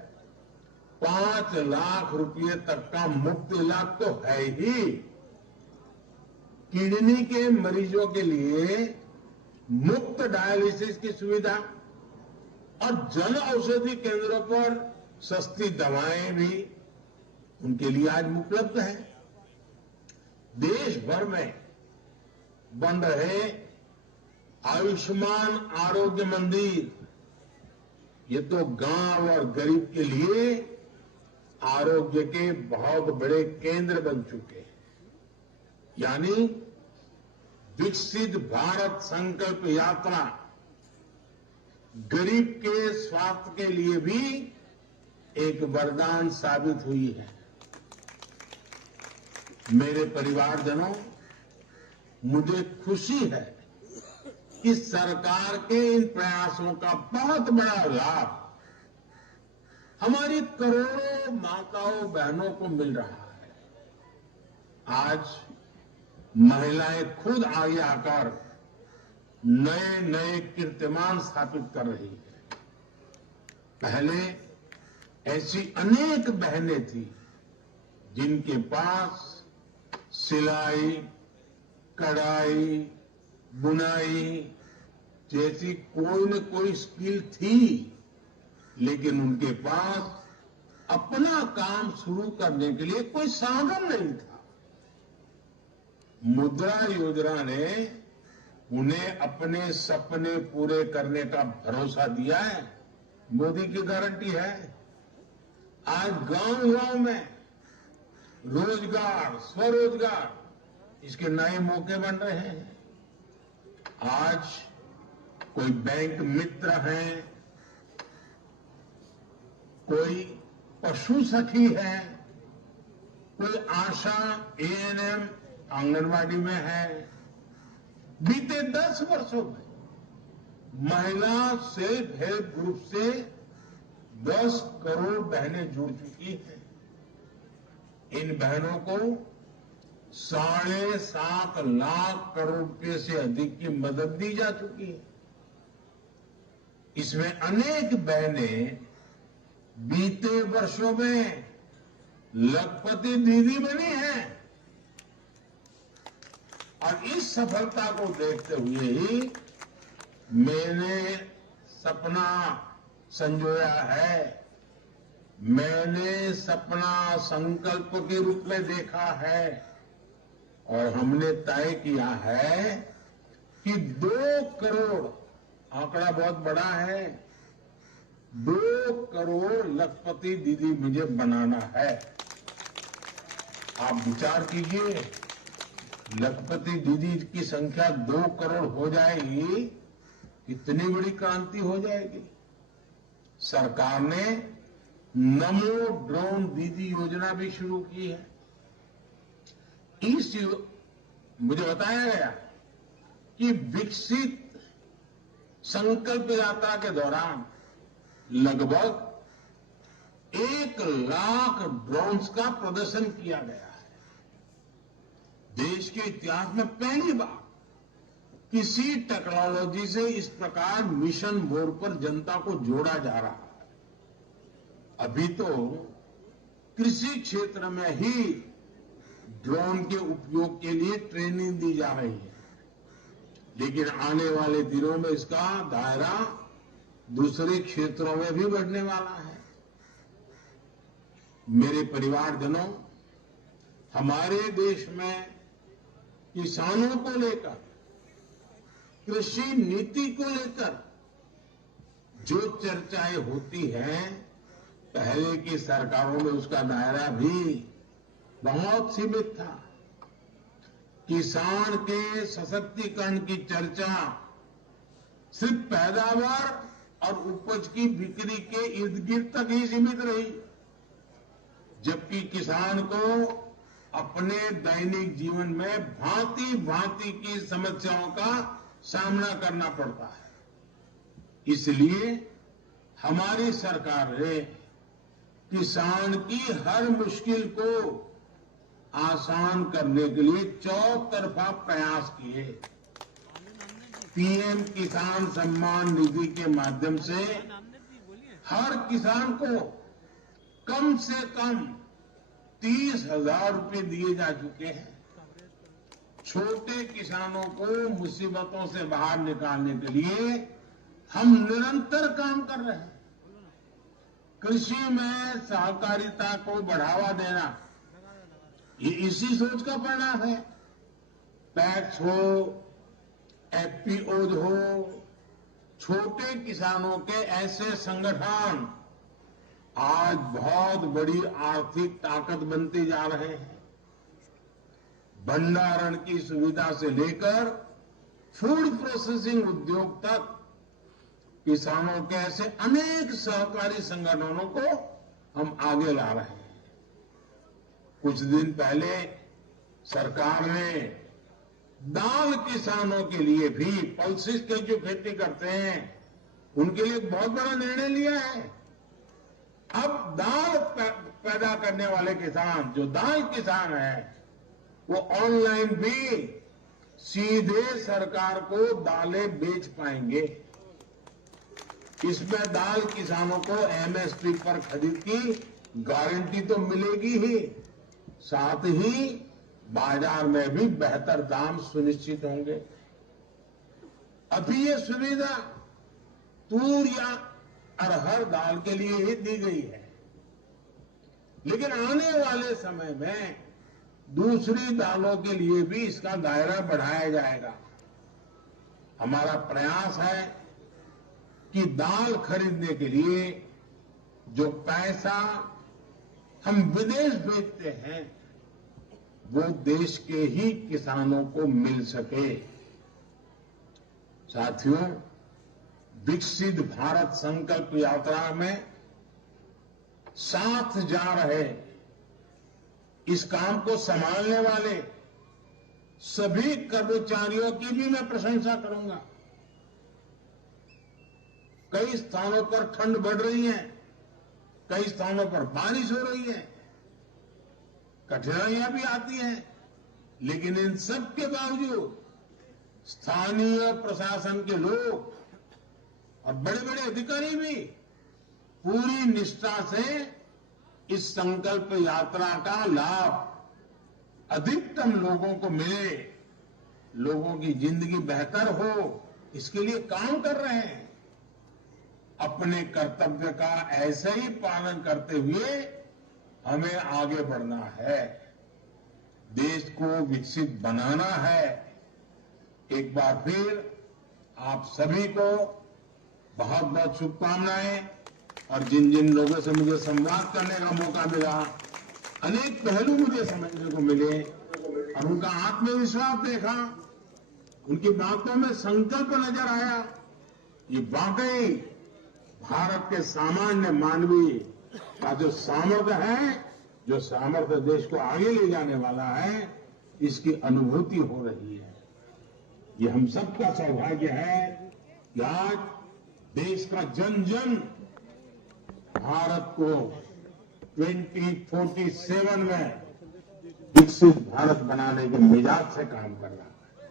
5 लाख रुपए तक का मुफ्त इलाज तो है ही। किडनी के मरीजों के लिए मुफ्त डायलिसिस की सुविधा और जन औषधि केंद्रों पर सस्ती दवाएं भी उनके लिए आज उपलब्ध है। देश भर में बन रहे आयुष्मान आरोग्य मंदिर ये तो गांव और गरीब के लिए आरोग्य के बहुत बड़े केंद्र बन चुके हैं। यानी विकसित भारत संकल्प यात्रा गरीब के स्वास्थ्य के लिए भी एक वरदान साबित हुई है। मेरे परिवारजनों, मुझे खुशी है कि सरकार के इन प्रयासों का बहुत बड़ा लाभ हमारी करोड़ों माताओं बहनों को मिल रहा है। आज महिलाएं खुद आगे आकर नए नए कीर्तिमान स्थापित कर रही है। पहले ऐसी अनेक बहनें थी जिनके पास सिलाई, कढ़ाई, बुनाई जैसी कोई न कोई स्किल थी, लेकिन उनके पास अपना काम शुरू करने के लिए कोई साधन नहीं था। मुद्रा योजना ने उन्हें अपने सपने पूरे करने का भरोसा दिया है। मोदी की गारंटी है। आज गांव-गांव में रोजगार, स्वरोजगार इसके नए मौके बन रहे हैं। आज कोई बैंक मित्र हैं, कोई पशु सखी है, कोई आशा एएनएम आंगनवाड़ी में है। बीते 10 वर्षों में महिला सेल्फ हेल्प ग्रुप से 10 करोड़ बहनें जुड़ चुकी हैं। इन बहनों को 7.5 लाख करोड़ रुपए से अधिक की मदद दी जा चुकी है। इसमें अनेक बहनें बीते वर्षों में लखपति दीदी बनी हैं और इस सफलता को देखते हुए ही मैंने सपना संजोया है, मैंने सपना संकल्प के रूप में देखा है और हमने तय किया है कि 2 करोड़, आंकड़ा बहुत बड़ा है, 2 करोड़ लखपति दीदी मुझे बनाना है। आप विचार कीजिए, लखपति दीदी की संख्या 2 करोड़ हो जाएगी, कितनी बड़ी क्रांति हो जाएगी। सरकार ने नमो ड्रोन दीदी योजना भी शुरू की है। मुझे बताया गया कि विकसित संकल्प यात्रा के दौरान लगभग 1 लाख ड्रोन्स का प्रदर्शन किया गया है। देश के इतिहास में पहली बार किसी टेक्नोलॉजी से इस प्रकार मिशन मोड पर जनता को जोड़ा जा रहा है। अभी तो कृषि क्षेत्र में ही ड्रोन के उपयोग के लिए ट्रेनिंग दी जा रही है, लेकिन आने वाले दिनों में इसका दायरा दूसरे क्षेत्रों में भी बढ़ने वाला है। मेरे परिवारजनों, हमारे देश में किसानों को लेकर, कृषि नीति को लेकर जो चर्चाएं होती हैं, पहले की सरकारों में उसका दायरा भी बहुत सीमित था। किसान के सशक्तिकरण की चर्चा सिर्फ पैदावार और उपज की बिक्री के इर्द गिर्द तक ही सीमित रही, जबकि किसान को अपने दैनिक जीवन में भांति भांति की समस्याओं का सामना करना पड़ता है। इसलिए हमारी सरकार ने किसान की हर मुश्किल को आसान करने के लिए चौतरफा प्रयास किए। पीएम किसान सम्मान निधि के माध्यम से हर किसान को कम से कम 30,000 रुपए दिए जा चुके हैं। छोटे किसानों को मुसीबतों से बाहर निकालने के लिए हम निरंतर काम कर रहे हैं। कृषि में सहकारिता को बढ़ावा देना, ये इसी सोच का परिणाम है। पैक्स हो, एफपीओ हो, छोटे किसानों के ऐसे संगठन आज बहुत बड़ी आर्थिक ताकत बनते जा रहे हैं। भंडारण की सुविधा से लेकर फूड प्रोसेसिंग उद्योग तक किसानों के ऐसे अनेक सहकारी संगठनों को हम आगे ला रहे हैं। कुछ दिन पहले सरकार ने दाल किसानों के लिए भी, पल्सेस के जो खेती करते हैं उनके लिए बहुत बड़ा निर्णय लिया है। अब दाल पैदा करने वाले किसान, जो दाल किसान है, वो ऑनलाइन भी सीधे सरकार को दालें बेच पाएंगे। इसमें दाल किसानों को एमएसपी पर खरीद की गारंटी तो मिलेगी ही, साथ ही बाजार में भी बेहतर दाम सुनिश्चित होंगे। अभी ये सुविधा तूर या अरहर दाल के लिए ही दी गई है, लेकिन आने वाले समय में दूसरी दालों के लिए भी इसका दायरा बढ़ाया जाएगा। हमारा प्रयास है कि दाल खरीदने के लिए जो पैसा हम विदेश भेजते हैं वो देश के ही किसानों को मिल सके। साथियों, विकसित भारत संकल्प यात्रा में साथ जा रहे, इस काम को संभालने वाले सभी कर्मचारियों की भी मैं प्रशंसा करूंगा। कई स्थानों पर ठंड बढ़ रही है, कई स्थानों पर बारिश हो रही है, कठिनाइयां भी आती हैं, लेकिन इन सब के बावजूद स्थानीय प्रशासन के लोग और बड़े बड़े अधिकारी भी पूरी निष्ठा से इस संकल्प यात्रा का लाभ अधिकतम लोगों को मिले, लोगों की जिंदगी बेहतर हो, इसके लिए काम कर रहे हैं। अपने कर्तव्य का ऐसे ही पालन करते हुए हमें आगे बढ़ना है, देश को विकसित बनाना है। एक बार फिर आप सभी को बहुत बहुत शुभकामनाएं। और जिन जिन लोगों से मुझे संवाद करने का मौका मिला, अनेक पहलू मुझे समझने को मिले और उनका आत्मविश्वास देखा, उनकी बातों में संकल्प नजर आया। ये वाकई भारत के सामान्य मानवीय का जो सामर्थ्य है, जो सामर्थ्य देश को आगे ले जाने वाला है, इसकी अनुभूति हो रही है। ये हम सबका सौभाग्य है कि आज देश का जन जन भारत को 2047 में विकसित भारत बनाने के मिजाज से काम कर रहा है।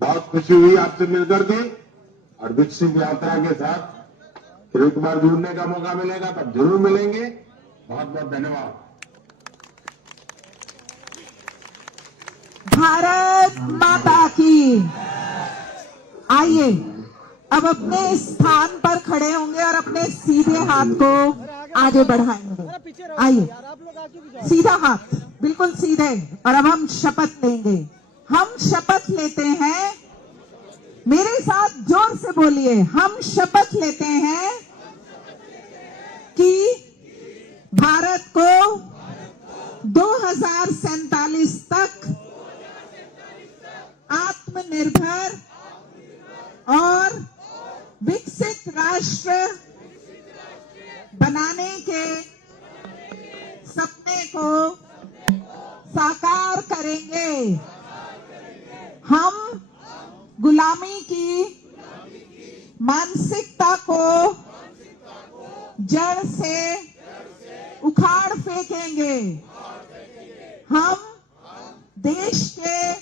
बहुत खुशी हुई आपसे मिलकर के, और विकसित यात्रा के साथ फिर एक बार जुड़ने का मौका मिलेगा तब जरूर मिलेंगे। बहुत बहुत धन्यवाद। भारत माता की। आइए अब अपने स्थान पर खड़े होंगे और अपने सीधे हाथ को आगे बढ़ाएंगे। आइए, सीधा हाथ, बिल्कुल सीधे। और अब हम शपथ लेंगे। हम शपथ लेते हैं, मेरे साथ जोर से बोलिए, हम शपथ लेते हैं कि भारत को 2047 तक आत्मनिर्भर और विकसित राष्ट्र बनाने के सपने को साकार करेंगे। हम गुलामी की मानसिकता को जड़ से उखाड़ फेंकेंगे। हम देश के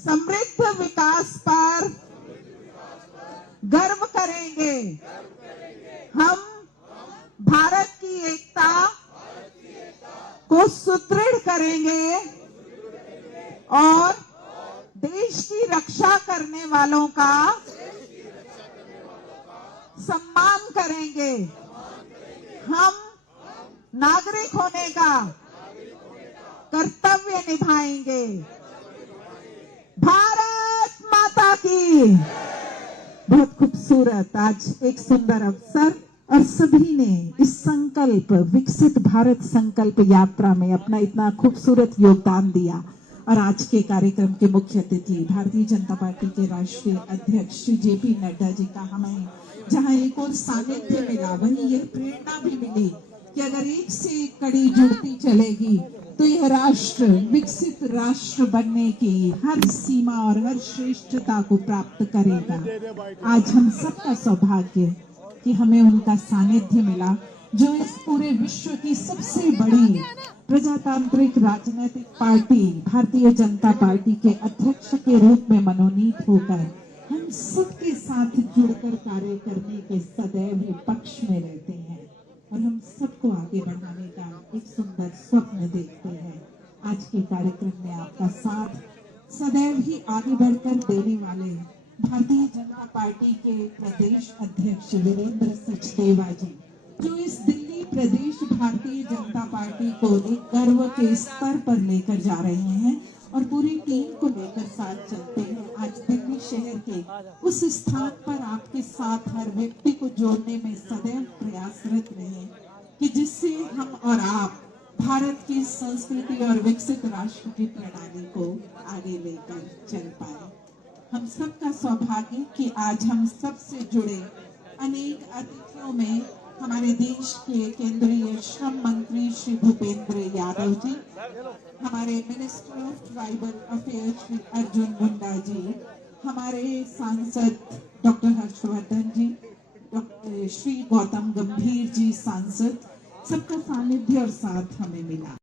समृद्ध विकास पर गर्व करेंगे। हम भारत की एकता को सुदृढ़ करेंगे और देश की रक्षा करने वालों का सम्मान करेंगे। हम नागरिक होने का कर्तव्य निभाएंगे। भारत माता की। बहुत खूबसूरत आज एक सुंदर अवसर, और सभी ने इस संकल्प, विकसित भारत संकल्प यात्रा में अपना इतना खूबसूरत योगदान दिया। और आज के कार्यक्रम के मुख्य अतिथि भारतीय जनता पार्टी के राष्ट्रीय अध्यक्ष श्री जेपी नड्डा जी का हमें जहां एक और सानिध्य मिला, वहीं यह प्रेरणा भी मिली कि अगर एक से एक कड़ी जुड़ती चलेगी तो यह राष्ट्र विकसित राष्ट्र बनने की हर सीमा और हर श्रेष्ठता को प्राप्त करेगा। आज हम सबका सौभाग्य कि हमें उनका सानिध्य मिला, जो इस पूरे विश्व की सबसे बड़ी प्रजातांत्रिक राजनीतिक पार्टी भारतीय जनता पार्टी के अध्यक्ष के रूप में मनोनीत होकर हम सबके साथ जुड़कर कार्य करने के सदैव पक्ष में रहते हैं और हम सबको आगे बढ़ाने का एक सुंदर स्वप्न देखते हैं। आज के कार्यक्रम में आपका साथ सदैव ही आगे बढ़कर देने वाले भारतीय जनता पार्टी के प्रदेश अध्यक्ष वीरेंद्र सचदेवा जी, जो इस दिल्ली प्रदेश भारतीय जनता पार्टी को एक गर्व के स्तर पर लेकर जा रहे हैं और पूरी टीम को लेकर साथ चलते हैं। आज दिल्ली शहर के उस स्थान पर आपके साथ हर व्यक्ति को जोड़ने में सदैव प्रयासरत रहे कि जिससे हम और आप भारत की संस्कृति और विकसित राष्ट्र की प्रणाली को आगे लेकर चल पाए। हम सबका सौभाग्य कि आज हम सबसे जुड़े अनेक अतिथियों में हमारे देश के केंद्रीय श्रम मंत्री श्री भूपेंद्र यादव जी, हमारे minister of tribal affairs Shri Arjun Munda ji, हमारे सांसद डॉक्टर हर्षवर्धन जी, डॉक्टर श्री गौतम गंभीर जी सांसद, सबका सानिध्य और साथ हमें मिला।